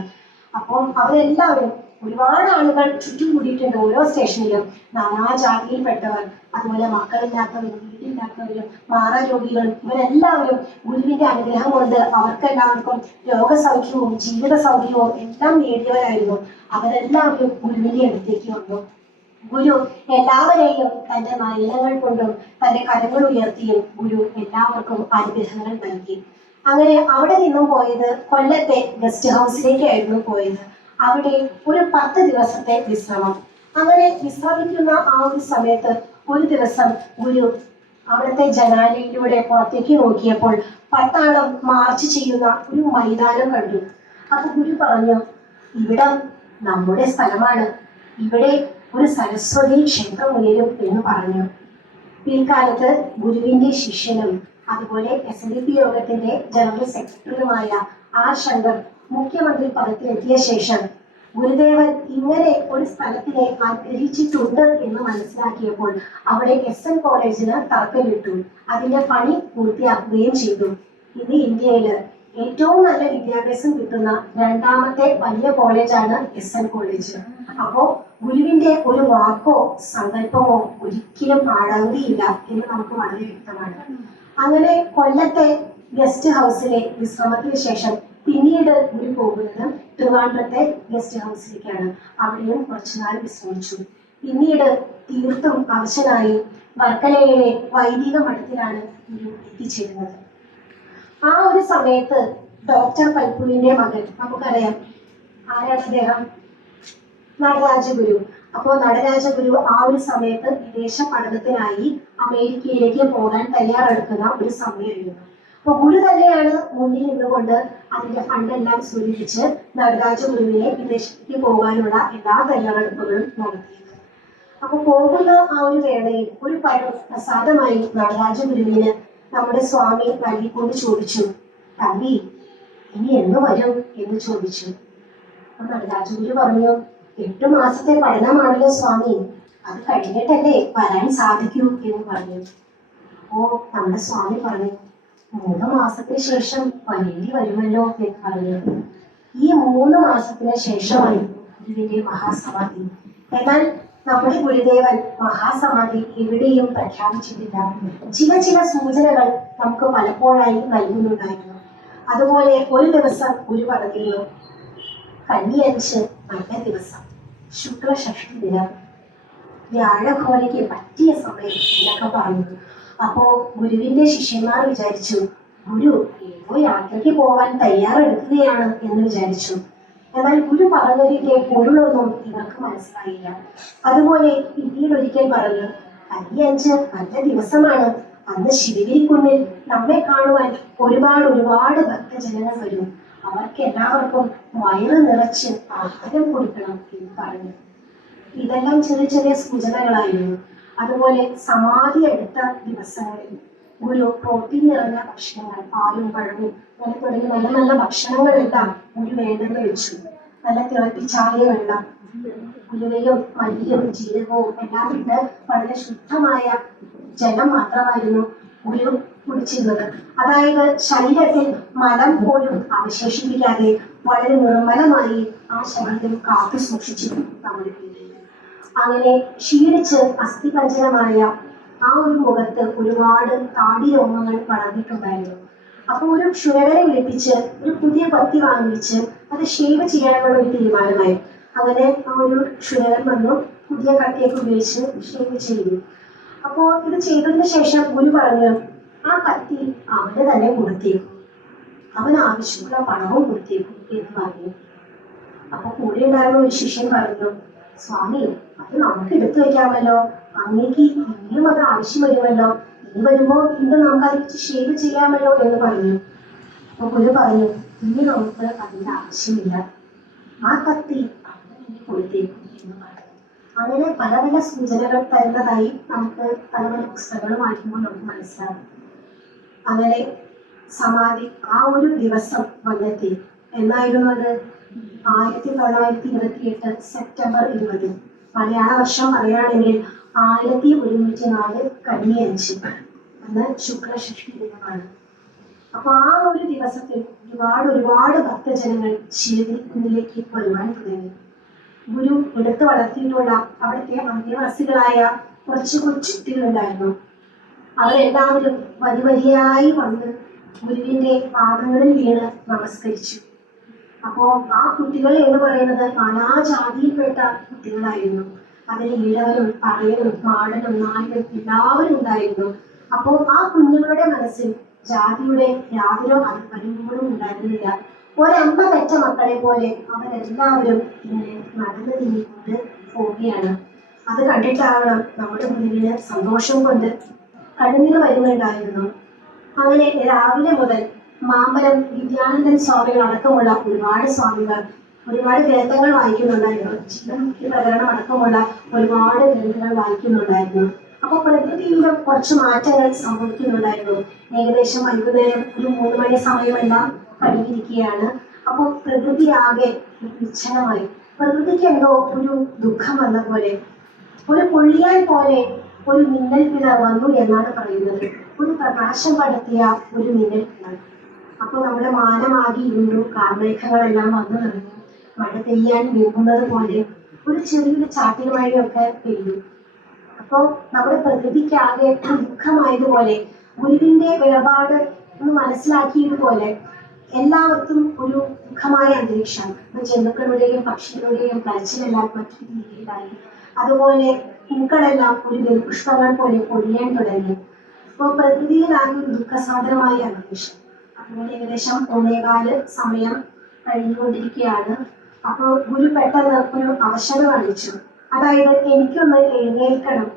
അപ്പോൾ അവരെല്ലാവരും ഒരുപാട് ആളുകൾ ചുറ്റും കൂടിയിട്ടുണ്ട്. ഓരോ സ്റ്റേഷനിലും നാനാജാതിയിൽപ്പെട്ടവർ, അതുപോലെ മക്കളില്ലാത്തവരും വീടില്ലാത്തവരും മാറാരോഗികളും ഇവരെല്ലാവരും ഗുരുവിന്റെ അനുഗ്രഹം കൊണ്ട് അവർക്കെല്ലാവർക്കും രോഗസൗഖ്യവും ജീവിത സൗഖ്യവും എല്ലാം നേടിയവരായിരുന്നു. അവരെല്ലാവരും ഗുരുവിന്റെ അടുത്തേക്ക് വന്നു. ഗുരു എല്ലാവരെയും തന്റെ നയനങ്ങൾ കൊണ്ടും തന്റെ കരങ്ങൾ ഉയർത്തിയും ഗുരു എല്ലാവർക്കും അനുഗ്രഹങ്ങൾ നൽകി. അങ്ങനെ അവിടെ നിന്നും പോയത് കൊല്ലത്തെ ഗസ്റ്റ് ഹൗസിലേക്കായിരുന്നു പോയത്. അവിടെ ഒരു 10 ദിവസത്തെ വിശ്രമം. അങ്ങനെ വിശ്രമിക്കുന്ന ആ ഒരു സമയത്ത് ഒരു ദിവസം ഗുരു അവിടുത്തെ ജനാലയിലൂടെ പുറത്തേക്ക് നോക്കിയപ്പോൾ പട്ടാളം മാർച്ച് ചെയ്യുന്ന ഒരു മൈതാനം കണ്ടു. അപ്പൊ ഗുരു പറഞ്ഞു, ഇവിടം നമ്മുടെ സ്ഥലമാണ്, ഇവിടെ ഒരു സരസ്വതി ക്ഷേത്രം ഉയരും എന്ന് പറഞ്ഞു. പിൽക്കാലത്ത് ഗുരുവിന്റെ ശിഷ്യനും അതുപോലെ SNDP യോഗത്തിന്റെ ജനറൽ സെക്രട്ടറിയുമായ ആർ ശങ്കർ മുഖ്യമന്ത്രി പദത്തിലെത്തിയ ശേഷം ഗുരുദേവൻ ഇങ്ങനെ ഒരു സ്ഥലത്തിനെ ആഗ്രഹിച്ചിട്ടുണ്ട് എന്ന് മനസ്സിലാക്കിയപ്പോൾ അവിടെ SN കോളേജിന് തറക്കല്ലിട്ടു. അതിന്റെ പണി പൂർത്തിയാക്കുകയും ചെയ്തു. ഇന്ന് ഇന്ത്യയിൽ ഏറ്റവും നല്ല വിദ്യാഭ്യാസം കിട്ടുന്ന രണ്ടാമത്തെ വലിയ കോളേജാണ് SN കോളേജ്. അപ്പോ ഗുരുവിന്റെ ഒരു വാക്കോ സങ്കല്പമോ ഒരിക്കലും പാഴാവുകയില്ല എന്ന് നമുക്ക് വളരെ വ്യക്തമാണ്. അങ്ങനെ കൊല്ലത്തെ ഗസ്റ്റ് ഹൗസിലെ വിശ്രമത്തിന് ശേഷം പിന്നീട് ഗുരു പോകുന്നത് ട്രിവാൻഡ്രത്തെ ഗസ്റ്റ് ഹൗസിലേക്കാണ്. അവിടെയും കുറച്ചുനാൾ വിശ്രമിച്ചു. പിന്നീട് തീർത്തും അവശനായി വർക്കലയിലെ വൈദിക മഠത്തിലാണ് ഗുരു എത്തിച്ചേരുന്നത്. ആ ഒരു സമയത്ത് ഡോക്ടർ പൽപുവിന്റെ മകൻ, നമുക്കറിയാം ആരാണ് അദ്ദേഹം, നടരാജഗുരു. അപ്പോൾ നടരാജഗുരു ആ ഒരു സമയത്ത് വിദേശ പഠനത്തിനായി അമേരിക്കയിലേക്ക് പോകാൻ തയ്യാറെടുക്കുന്ന ഒരു സമയമായിരുന്നു. അപ്പൊ ഗുരു തന്നെയാണ് മുന്നിൽ നിന്നുകൊണ്ട് അതിന്റെ ഫണ്ടെല്ലാം സ്വീകരിച്ച് നടരാജഗുരുവിനെ വിദേശത്തേക്ക് പോകാനുള്ള എല്ലാ തയ്യാറെടുപ്പുകളും നടത്തിയത്. അപ്പൊ പോകുന്ന ആ ഒരു വേളയിൽ ഒരു പ്രസാദമായി നടരാജഗുരുവിന് നമ്മുടെ സ്വാമി നൽകിക്കൊണ്ട് ചോദിച്ചു, തമ്പി ഇനി എന്ന് വരും എന്ന് ചോദിച്ചു. അപ്പൊ നടരാജഗുരു പറഞ്ഞു, 8 മാസത്തെ പഠനമാണല്ലോ സ്വാമി, അത് കഴിഞ്ഞിട്ടല്ലേ വരാൻ സാധിക്കൂ എന്ന് പറഞ്ഞു. അപ്പോ നമ്മുടെ സ്വാമി പറഞ്ഞു, 3 മാസത്തിന് ശേഷം വരേണ്ടി വരുമല്ലോ എന്ന് പറഞ്ഞു. ഈ 3 മാസത്തിന് ശേഷമാണ് ഗുരുവിന്റെ മഹാസമാധി. എന്നാൽ നമ്മുടെ ഗുരുദേവൻ മഹാസമാധി എവിടെയും പ്രഖ്യാപിച്ചിട്ടില്ല. ചില സൂചനകൾ നമുക്ക് പലപ്പോഴായി നൽകുന്നുണ്ടായിരുന്നു. അതുപോലെ ഒരു ദിവസം ഗുരു പറഞ്ഞിരുന്നു, കന്നി 5 നല്ല ദിവസം, ശുക്ലഷഷ്ടി ദിനം, വ്യാഴഘോരയ്ക്ക് പറ്റിയ സമയം എന്നൊക്കെ പറഞ്ഞു. അപ്പോ ഗുരുവിന്റെ ശിഷ്യന്മാർ വിചാരിച്ചു, ഗുരു ഏതോ യാത്രയ്ക്ക് പോവാൻ തയ്യാറെടുക്കുകയാണ് എന്ന് വിചാരിച്ചു. എന്നാൽ ഗുരു പറഞ്ഞതിന്റെ പൊരുളൊന്നും ഇവർക്ക് മനസ്സിലായില്ല. അതുപോലെ പിന്നീട് ഒരിക്കൽ പറഞ്ഞു, കലിയഞ്ച് നല്ല ദിവസമാണ്, അന്ന് ശിവഗിരിക്കുന്നിൽ നമ്മെ കാണുവാൻ ഒരുപാട് ഭക്തജനങ്ങൾ വരും, അവർക്ക് എല്ലാവർക്കും വയറ് നിറച്ച് ആഹാരം കൊടുക്കണം എന്ന് പറഞ്ഞു. ഇതെല്ലാം ചെറിയ ചെറിയ സൂചനകളായിരുന്നു. അതുപോലെ സമാധി എടുത്ത ദിവസങ്ങളിൽ ഗുരു പ്രോട്ടീൻ നിറഞ്ഞ ഭക്ഷണങ്ങൾ, പാലും പഴവും അങ്ങനെ തുടങ്ങി നല്ല നല്ല ഭക്ഷണങ്ങളെല്ലാം ഗുരു വേണ്ടെന്ന് വെച്ചു. നല്ല തിളപ്പിച്ചാറിയ വെള്ളം, ഉലുവയും മല്ലിയും ജീരകവും എല്ലാം ഇട്ട് വളരെ ശുദ്ധമായ ജലം മാത്രമായിരുന്നു ഗുരു കുടിച്ചിരുന്നത്. അതായത് ശരീരത്തിൽ മലം പോലും അവശേഷിപ്പിക്കാതെ വളരെ നിർമ്മലമായി ആ ശരീരം കാത്തു സൂക്ഷിച്ചിരുന്നു നമ്മുടെ പേരിൽ. അങ്ങനെ ക്ഷീണിച്ച് അസ്ഥിപഞ്ചനമായ ആ ഒരു മുഖത്ത് ഒരുപാട് താടി രോമങ്ങൾ വളർന്നിട്ടുണ്ടായിരുന്നു. അപ്പൊ ഒരു ക്ഷുരകരെ വിളിപ്പിച്ച് ഒരു പുതിയ പത്തി വാങ്ങിച്ച് അത് ഷേവ് ചെയ്യാനുള്ള ഒരു തീരുമാനമായി. അങ്ങനെ ആ ഒരു ക്ഷുരകൻ വന്നു പുതിയ കത്തിയൊക്കെ ഉപയോഗിച്ച് ഷേവ് ചെയ്തു. അപ്പോ ഇത് ചെയ്തതിന് ശേഷം ഗുരു പറഞ്ഞു, ആ കത്തി അവന് തന്നെ കൊടുത്തേക്കും, അവന് ആവശ്യമുള്ള പണവും കൊടുത്തേക്കും എന്ന് പറഞ്ഞു. അപ്പൊ കൂടെ ഉണ്ടായിരുന്ന ഒരു ശിഷ്യൻ പറഞ്ഞു, സ്വാമി അത് നമുക്ക് എടുത്തു വെക്കാമല്ലോ, അങ്ങേക്ക് ഇനിയും അത് ആവശ്യം വരുമല്ലോ, ഇനി വരുമ്പോ ഇന്ന് നമുക്ക് അത് ഷേവ് ചെയ്യാമല്ലോ എന്ന് പറഞ്ഞു. അപ്പൊ ഗുരു പറഞ്ഞു, ഇനി നമുക്ക് അതിന്റെ ആവശ്യമില്ല, ആ കത്തി അവന് തന്നെ കൊടുത്തേക്കും എന്ന് പറഞ്ഞു. അങ്ങനെ പല പല സൂചനകൾ തരുന്നതായി നമുക്ക് പല പല പുസ്തകങ്ങൾ വായിക്കുമ്പോൾ നമുക്ക് മനസ്സിലാകും. അങ്ങനെ സമാധി ആ ഒരു ദിവസം വന്നെത്തി. എന്നായിരുന്നു അത്? 1928 സെപ്റ്റംബർ 20. മലയാള വർഷം പറയുകയാണെങ്കിൽ 1104 കന്നി 5 അന്ന് ശുക്ലഷഷ്ടി ദിനമാണ്. അപ്പൊ ആ ഒരു ദിവസത്തിൽ ഒരുപാട് ഭക്തജനങ്ങൾ ശിവഗിരിക്കുന്നിലേക്ക് വരുവാൻ തുടങ്ങി. ഗുരു എടുത്തു വളർത്തിയിട്ടുള്ള അവിടുത്തെ അന്തേവാസികളായ കുറച്ച് കുട്ടികളുണ്ടായിരുന്നു. അവരെല്ലാവരും വരിയായി വന്ന് ഗുരുവിന്റെ പാദങ്ങളിൽ വീണ് നമസ്കരിച്ചു. അപ്പോ ആ കുട്ടികൾ എന്ന് പറയുന്നത് നാനാജാതിയിൽപ്പെട്ട കുട്ടികളായിരുന്നു. അതിൽ ഈഴവരും പറയനും മാടനും നായരും എല്ലാവരും ഉണ്ടായിരുന്നു. അപ്പോ ആ കുഞ്ഞുങ്ങളുടെ മനസ്സിൽ ജാതിയുടെ യാതൊരു അനുഭവങ്ങളും ഉണ്ടായിരുന്നില്ല. ഒരമ്മ പെറ്റ മക്കളെ പോലെ അവരെല്ലാവരും ഇങ്ങനെ നടന്നു നീങ്ങിക്കൊണ്ട് പോവുകയാണ്. അത് കണ്ടിട്ടാവണം നമ്മുടെ ഗുരുവിന് സന്തോഷം കൊണ്ട് കണ്ണുനീർ വരുന്നുണ്ടായിരുന്നു. അങ്ങനെ രാവിലെ മുതൽ മാമ്പലം വിദ്യാനന്ദൻ സ്വാമികൾ അടക്കമുള്ള ഒരുപാട് സ്വാമികൾ ഒരുപാട് ഗ്രന്ഥങ്ങൾ വായിക്കുന്നുണ്ടായിരുന്നു. ജീവൻമുക്തി പ്രകരണം അടക്കമുള്ള ഒരുപാട് ഗ്രന്ഥങ്ങൾ വായിക്കുന്നുണ്ടായിരുന്നു. അപ്പൊ പ്രകൃതിയുടെ കുറച്ച് മാറ്റങ്ങൾ സംഭവിക്കുന്നുണ്ടായിരുന്നു. ഏകദേശം വൈകുന്നേരം ഒരു 3 മണി സമയമെല്ലാം കഴിഞ്ഞിരിക്കുകയാണ്. അപ്പൊ പ്രകൃതി ആകെ വിച്ഛന്നമായി. പ്രകൃതിക്ക് എന്തോ ഒരു ദുഃഖം വന്ന പോലെ, ഒരു പൊള്ളിയാൻ പോലെ ഒരു മിന്നൽ പിണർ വന്നു എന്നാണ് പറയുന്നത്. ഒരു പ്രകാശം പടർത്തിയ ഒരു മിന്നൽ പിണർ. അപ്പൊ നമ്മുടെ മാനമാകി ഇരുണ്ടു, കാർമേഘങ്ങളെല്ലാം വന്നു നിറഞ്ഞു, മഴ പെയ്യാൻ വീഴുന്നത് പോലെ ഒരു ചെറിയൊരു ചാറ്റൽ മഴയൊക്കെ പെയ്തു. അപ്പോ നമ്മുടെ പ്രകൃതിക്കാകെ ദുഃഖമായതുപോലെ, ഗുരുവിന്റെ വേർപാട് ഒന്ന് മനസ്സിലാക്കിയതുപോലെ എല്ലാവർക്കും ഒരു ദുഃഖമായ അന്തരീക്ഷം. ജന്തുക്കളുടെയും പക്ഷികളുടെയും കരച്ചിലെല്ലാം മറ്റൊരു രീതിയിലായി. അതുപോലെ പൂക്കളെല്ലാം ഒരു നെൽപുഷ്പങ്ങൾ പോലെ പൊഴിയാൻ തുടങ്ങി. അപ്പോൾ പ്രകൃതിയിലാകെ ഒരു ദുഃഖസാന്ദ്രമായ അന്തരീക്ഷം. അതുപോലെ ഏകദേശം 1:15 സമയം കഴിഞ്ഞുകൊണ്ടിരിക്കുകയാണ്. അപ്പോൾ ഗുരു പെട്ടെന്ന് ഒരു അവശത കാണിച്ചു. അതായത് എനിക്കൊന്ന് എഴുന്നേൽക്കണം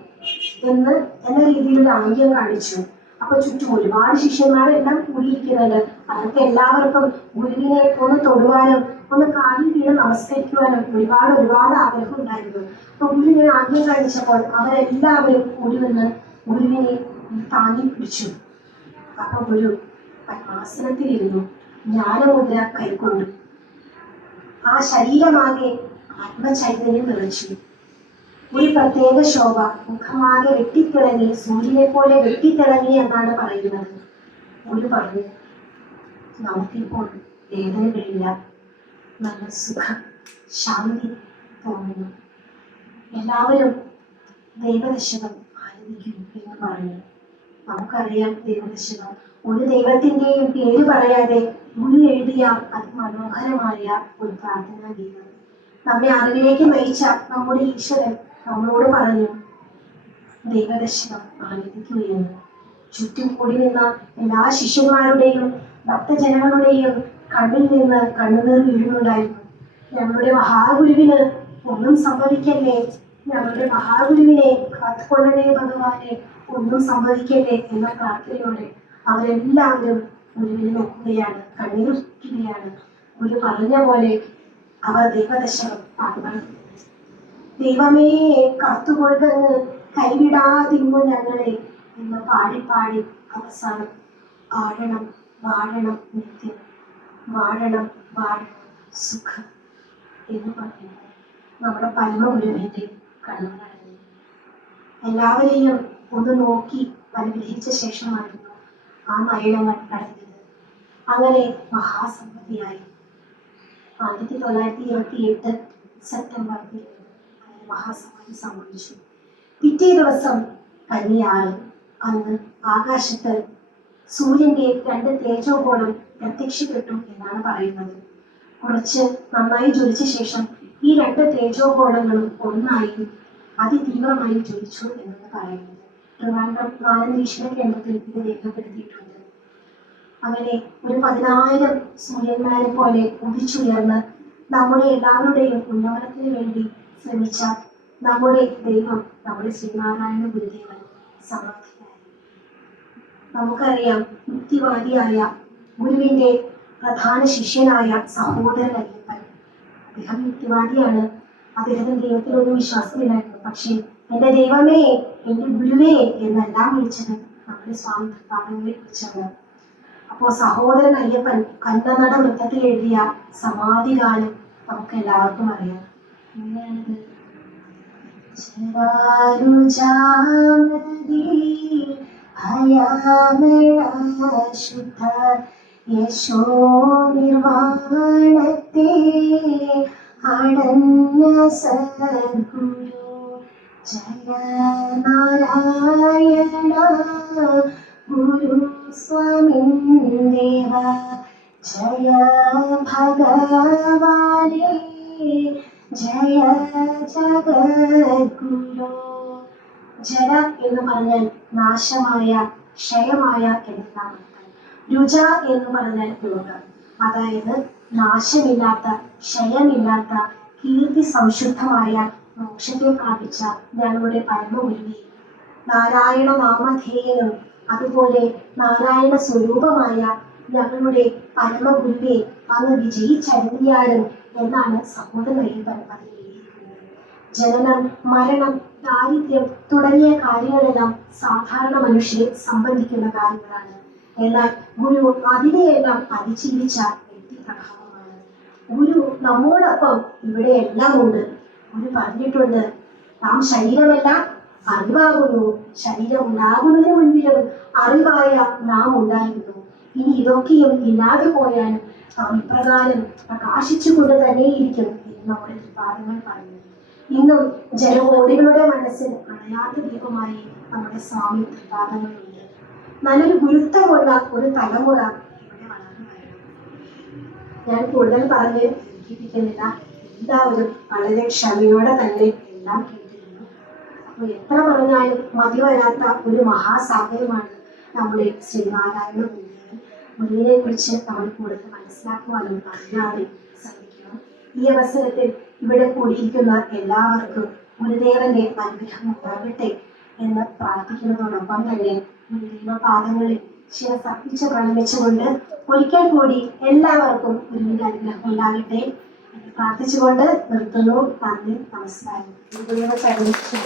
എന്ന രീതിയിലൊരു ആംഗ്യം കാണിച്ചു. അപ്പൊ ചുറ്റും ഒരുപാട് ശിഷ്യന്മാരെല്ലാം കൂടിയിരിക്കുന്നുണ്ട്. അവർക്ക് എല്ലാവർക്കും ഗുരുവിനെ ഒന്ന് തൊടുവാനും ഒന്ന് കാലിൽ വീണ് നമസ്കരിക്കുവാനും ഒരുപാട് ആഗ്രഹം ഉണ്ടായിരുന്നു. അപ്പൊ ഗുരുവിനെ ആംഗ്യം കാണിച്ചപ്പോൾ അവരെല്ലാവരും കൂടി നിന്ന് ഗുരുവിനെ താങ്ങി പിടിച്ചു. അപ്പൊ ഗുരു പത്മാസനത്തിലിരുന്നു, ജ്ഞാനമുദ്ര കൈക്കൊണ്ടു. ആ ശരീരമാകെ ആത്മചൈതന്യം നിറച്ചു. ഒരു പ്രത്യേക ശോഭ, മുഖമാകെ വെട്ടിത്തിളങ്ങി, സൂര്യനെ പോലെ വെട്ടിത്തിളങ്ങി എന്നാണ് പറയുന്നത്. ഒരു പറഞ്ഞു, നമുക്കിപ്പോൾ വേദനകളില്ല, നല്ല സുഖം, ശാന്തി തോന്നുന്നു, എല്ലാവരും ദൈവദശകം ആരംഭിക്കും എന്ന് പറഞ്ഞു. നമുക്കറിയാം ദൈവദശകം ഒരു ദൈവത്തിന്റെയും പേര് പറയാതെ ഗുരു എഴുതിയ അതിമനോഹരമായ ഒരു പ്രാർത്ഥനാ ഗീതം. നമ്മെ അറിവിലേക്ക് നയിച്ച നമ്മുടെ ഈശ്വരൻ നമ്മളോട് പറഞ്ഞു, ദൈവദർശനം ആനന്ദിക്കുകയാണ്. ചുറ്റും കൂടി നിന്ന എല്ലാ ശിഷ്യന്മാരുടെയും ഭക്തജനങ്ങളുടെയും കണ്ണിൽ നിന്ന് കണ്ണുനീർ വീഴുന്നുണ്ടായിരുന്നു. ഞങ്ങളുടെ മഹാഗുരുവിന് ഒന്നും സംഭവിക്കല്ലേ, ഞങ്ങളുടെ മഹാഗുരുവിനെ കാത്തുകൊള്ളണേ ഭഗവാനെ, ഒന്നും സംഭവിക്കല്ലേ എന്ന പ്രാർത്ഥനയോടെ അവരെല്ലാവരും ഗുരുവിനെ നോക്കുകയാണ്, കണ്ണീരിക്കുകയാണ്. ഗുരു പറഞ്ഞ പോലെ അവർ ദൈവദർശനം പാടുന്നു. ദൈവമേ കാത്തുകൊള്ളുകന്ന് കൈവിടാതിങ്ങു ഞങ്ങളെ എന്ന് പാടി പാടി അവസാനം ആഴണം വാഴണം നിത്യം, വാഴണം വാഴണം സുഖം എന്ന് പറയുന്നത് നമ്മുടെ പരമഗുരുവിന്റെ കണ്ണുകളായിരുന്നു. എല്ലാവരെയും ഒന്ന് നോക്കി അനുഗ്രഹിച്ച ശേഷമായിരുന്നു ആ നയനങ്ങൾ നടത്തിയത്. അങ്ങനെ മഹാസമ്പത്തിയായി 1928 സെപ്റ്റംബർ 20 മഹാസമാധി സംഭവിച്ചു. പിറ്റേ ദിവസം കന്നിയാറ്. അന്ന് ആകാശത്ത് സൂര്യന്റെ 2 തേജോഗോളം പ്രത്യക്ഷപ്പെട്ടു എന്നാണ് പറയുന്നത്. കുറച്ച് നന്നായി ജ്വലിച്ച ശേഷം ഈ 2 തേജോഗോളങ്ങളും ഒന്നായി അതിതീവ്രമായി ജ്വലിച്ചു എന്നാണ് പറയുന്നത്. ട്രിവാൻഡ്രം ജ്ഞാനനിരീക്ഷണ കേന്ദ്രത്തിൽ ഇത് രേഖപ്പെടുത്തിയിട്ടുണ്ട്. അങ്ങനെ ഒരു 10,000 സൂര്യന്മാരെ പോലെ ഉദിച്ചുയർന്ന് നമ്മുടെ എല്ലാവരുടെയും ഉന്നമനത്തിന് വേണ്ടി ശ്രമിച്ച നമ്മുടെ ദൈവം, നമ്മുടെ ശ്രീനാരായണ ഗുരുദേവൻ സമാധിയായി. നമുക്കറിയാം, യുക്തിവാദിയായ ഗുരുവിന്റെ പ്രധാന ശിഷ്യനായ സഹോദരൻ അയ്യപ്പൻ, അദ്ദേഹം യുക്തിവാദിയാണ്. അദ്ദേഹത്തിന് ദൈവത്തിലൊന്നും വിശ്വാസമില്ലായിരുന്നു. പക്ഷേ എന്റെ ദൈവമേ, എന്റെ ഗുരുവേ എന്നെല്ലാം വിളിച്ചത് നമ്മുടെ സ്വാമി തൃപ്പാദങ്ങളെ കുറിച്ചാണ്. അപ്പോ സഹോദരൻ അയ്യപ്പൻ കന്നഡ വൃത്തത്തിൽ എഴുതിയ സമാധി ഗാനം നമുക്ക് എല്ലാവർക്കും അറിയാം. എങ്ങനെയാണിത്? ശുദ്ധ യശോ നിർവാണത്തെ അടഞ്ഞ സദ്ഗുരു ജയ നാരായണ ഗുരു സ്വാമി ദേവ ജയ ഭഗവാനേ ജയ ജഗദ്ഗുരു. ജല എന്ന് പറഞ്ഞാൽ നാശമായ, ക്ഷയമായ എന്നെല്ലാം അർത്ഥം. രുച എന്ന് പറഞ്ഞാൽ രോഗം, അതായത് നാശമില്ലാത്ത, ക്ഷയമില്ലാത്ത, കീർത്തി സംശുദ്ധമായ മോക്ഷത്തെ പ്രാപിച്ച ഞങ്ങളുടെ പരമഗുരുവേ, നാരായണ നാമധേയനും അതുപോലെ നാരായണ സ്വരൂപമായ ഞങ്ങളുടെ പരമഗുരുവേ, അങ്ങ് വിജയിച്ചരുളിയാലും എന്നാണ് സഹോദരൻ അയ്യപ്പൻ അതിൽ എഴുതിയിരിക്കുന്നത്. ജനനം, മരണം, ദാരിദ്ര്യം തുടങ്ങിയ കാര്യങ്ങളെല്ലാം സാധാരണ മനുഷ്യരെ സംബന്ധിക്കുന്ന കാര്യങ്ങളാണ്. എന്നാൽ ഗുരു അതിനെയെല്ലാം അതിജീവിച്ച വ്യക്തിപ്രഭാവമാണ്. ഗുരു നമ്മോടൊപ്പം ഇവിടെ എല്ലാം ഉണ്ട്. ഗുരു പറഞ്ഞിട്ടുണ്ട്, നാം ശരീരമല്ല അറിവാകുന്നു, ശരീരം ഉണ്ടാകുന്നതിന് മുൻപിലും അറിവായ നാം ഉണ്ടായിരുന്നു. ഇനി ഇതൊക്കെയും ഇല്ലാതെ പോയാലും നാം ഇപ്രകാരം പ്രകാശിച്ചുകൊണ്ട് തന്നെയിരിക്കും എന്ന് നമ്മുടെ പാദങ്ങൾ പറയുന്നു. ഇന്നും ജനകോടികളുടെ മനസ്സിൽ അണയാത്ത ദീപമായി നമ്മുടെ സ്വാമി പാദങ്ങളുണ്ട്. നല്ലൊരു ഗുരുത്വമുള്ള ഒരു തലമുറ ഇവിടെ വളർന്നു വരണം. ഞാൻ കൂടുതൽ പറഞ്ഞ് ദീപിക്കുന്നില്ല. എല്ലാവരും വളരെ ക്ഷമയോടെ തന്നെ എല്ലാം കേട്ടിരുന്നു. അപ്പൊ എത്ര പറഞ്ഞാലും മതി വരാത്ത ഒരു മഹാസാഗരമാണ് നമ്മുടെ ശ്രീനാരായണ ഗുരുദേവൻ. ഗുരുവിനെ കുറിച്ച് നമ്മൾ കൂടുതൽ മനസ്സിലാക്കുവാനും അറിയാനും ശ്രമിക്കണം. ഈ അവസരത്തിൽ ഇവിടെ കൂടിയിരിക്കുന്ന എല്ലാവർക്കും ഗുരുദേവന്റെ അനുഗ്രഹം ഉണ്ടാകട്ടെ എന്ന് പ്രാർത്ഥിക്കുന്നതോടൊപ്പം തന്നെ ഗുരുദേവ പാദങ്ങളിൽ ശിരസർപ്പിച്ച് പ്രണമിച്ചുകൊണ്ട് ഒരിക്കൽ കൂടി എല്ലാവർക്കും ഗുരുവിന്റെ അനുഗ്രഹം ഉണ്ടാകട്ടെ എന്ന് പ്രാർത്ഥിച്ചുകൊണ്ട് നിർത്തുന്നു. നന്ദി, നമസ്കാരം. ഗുരുദേവ ചരിച്ചു.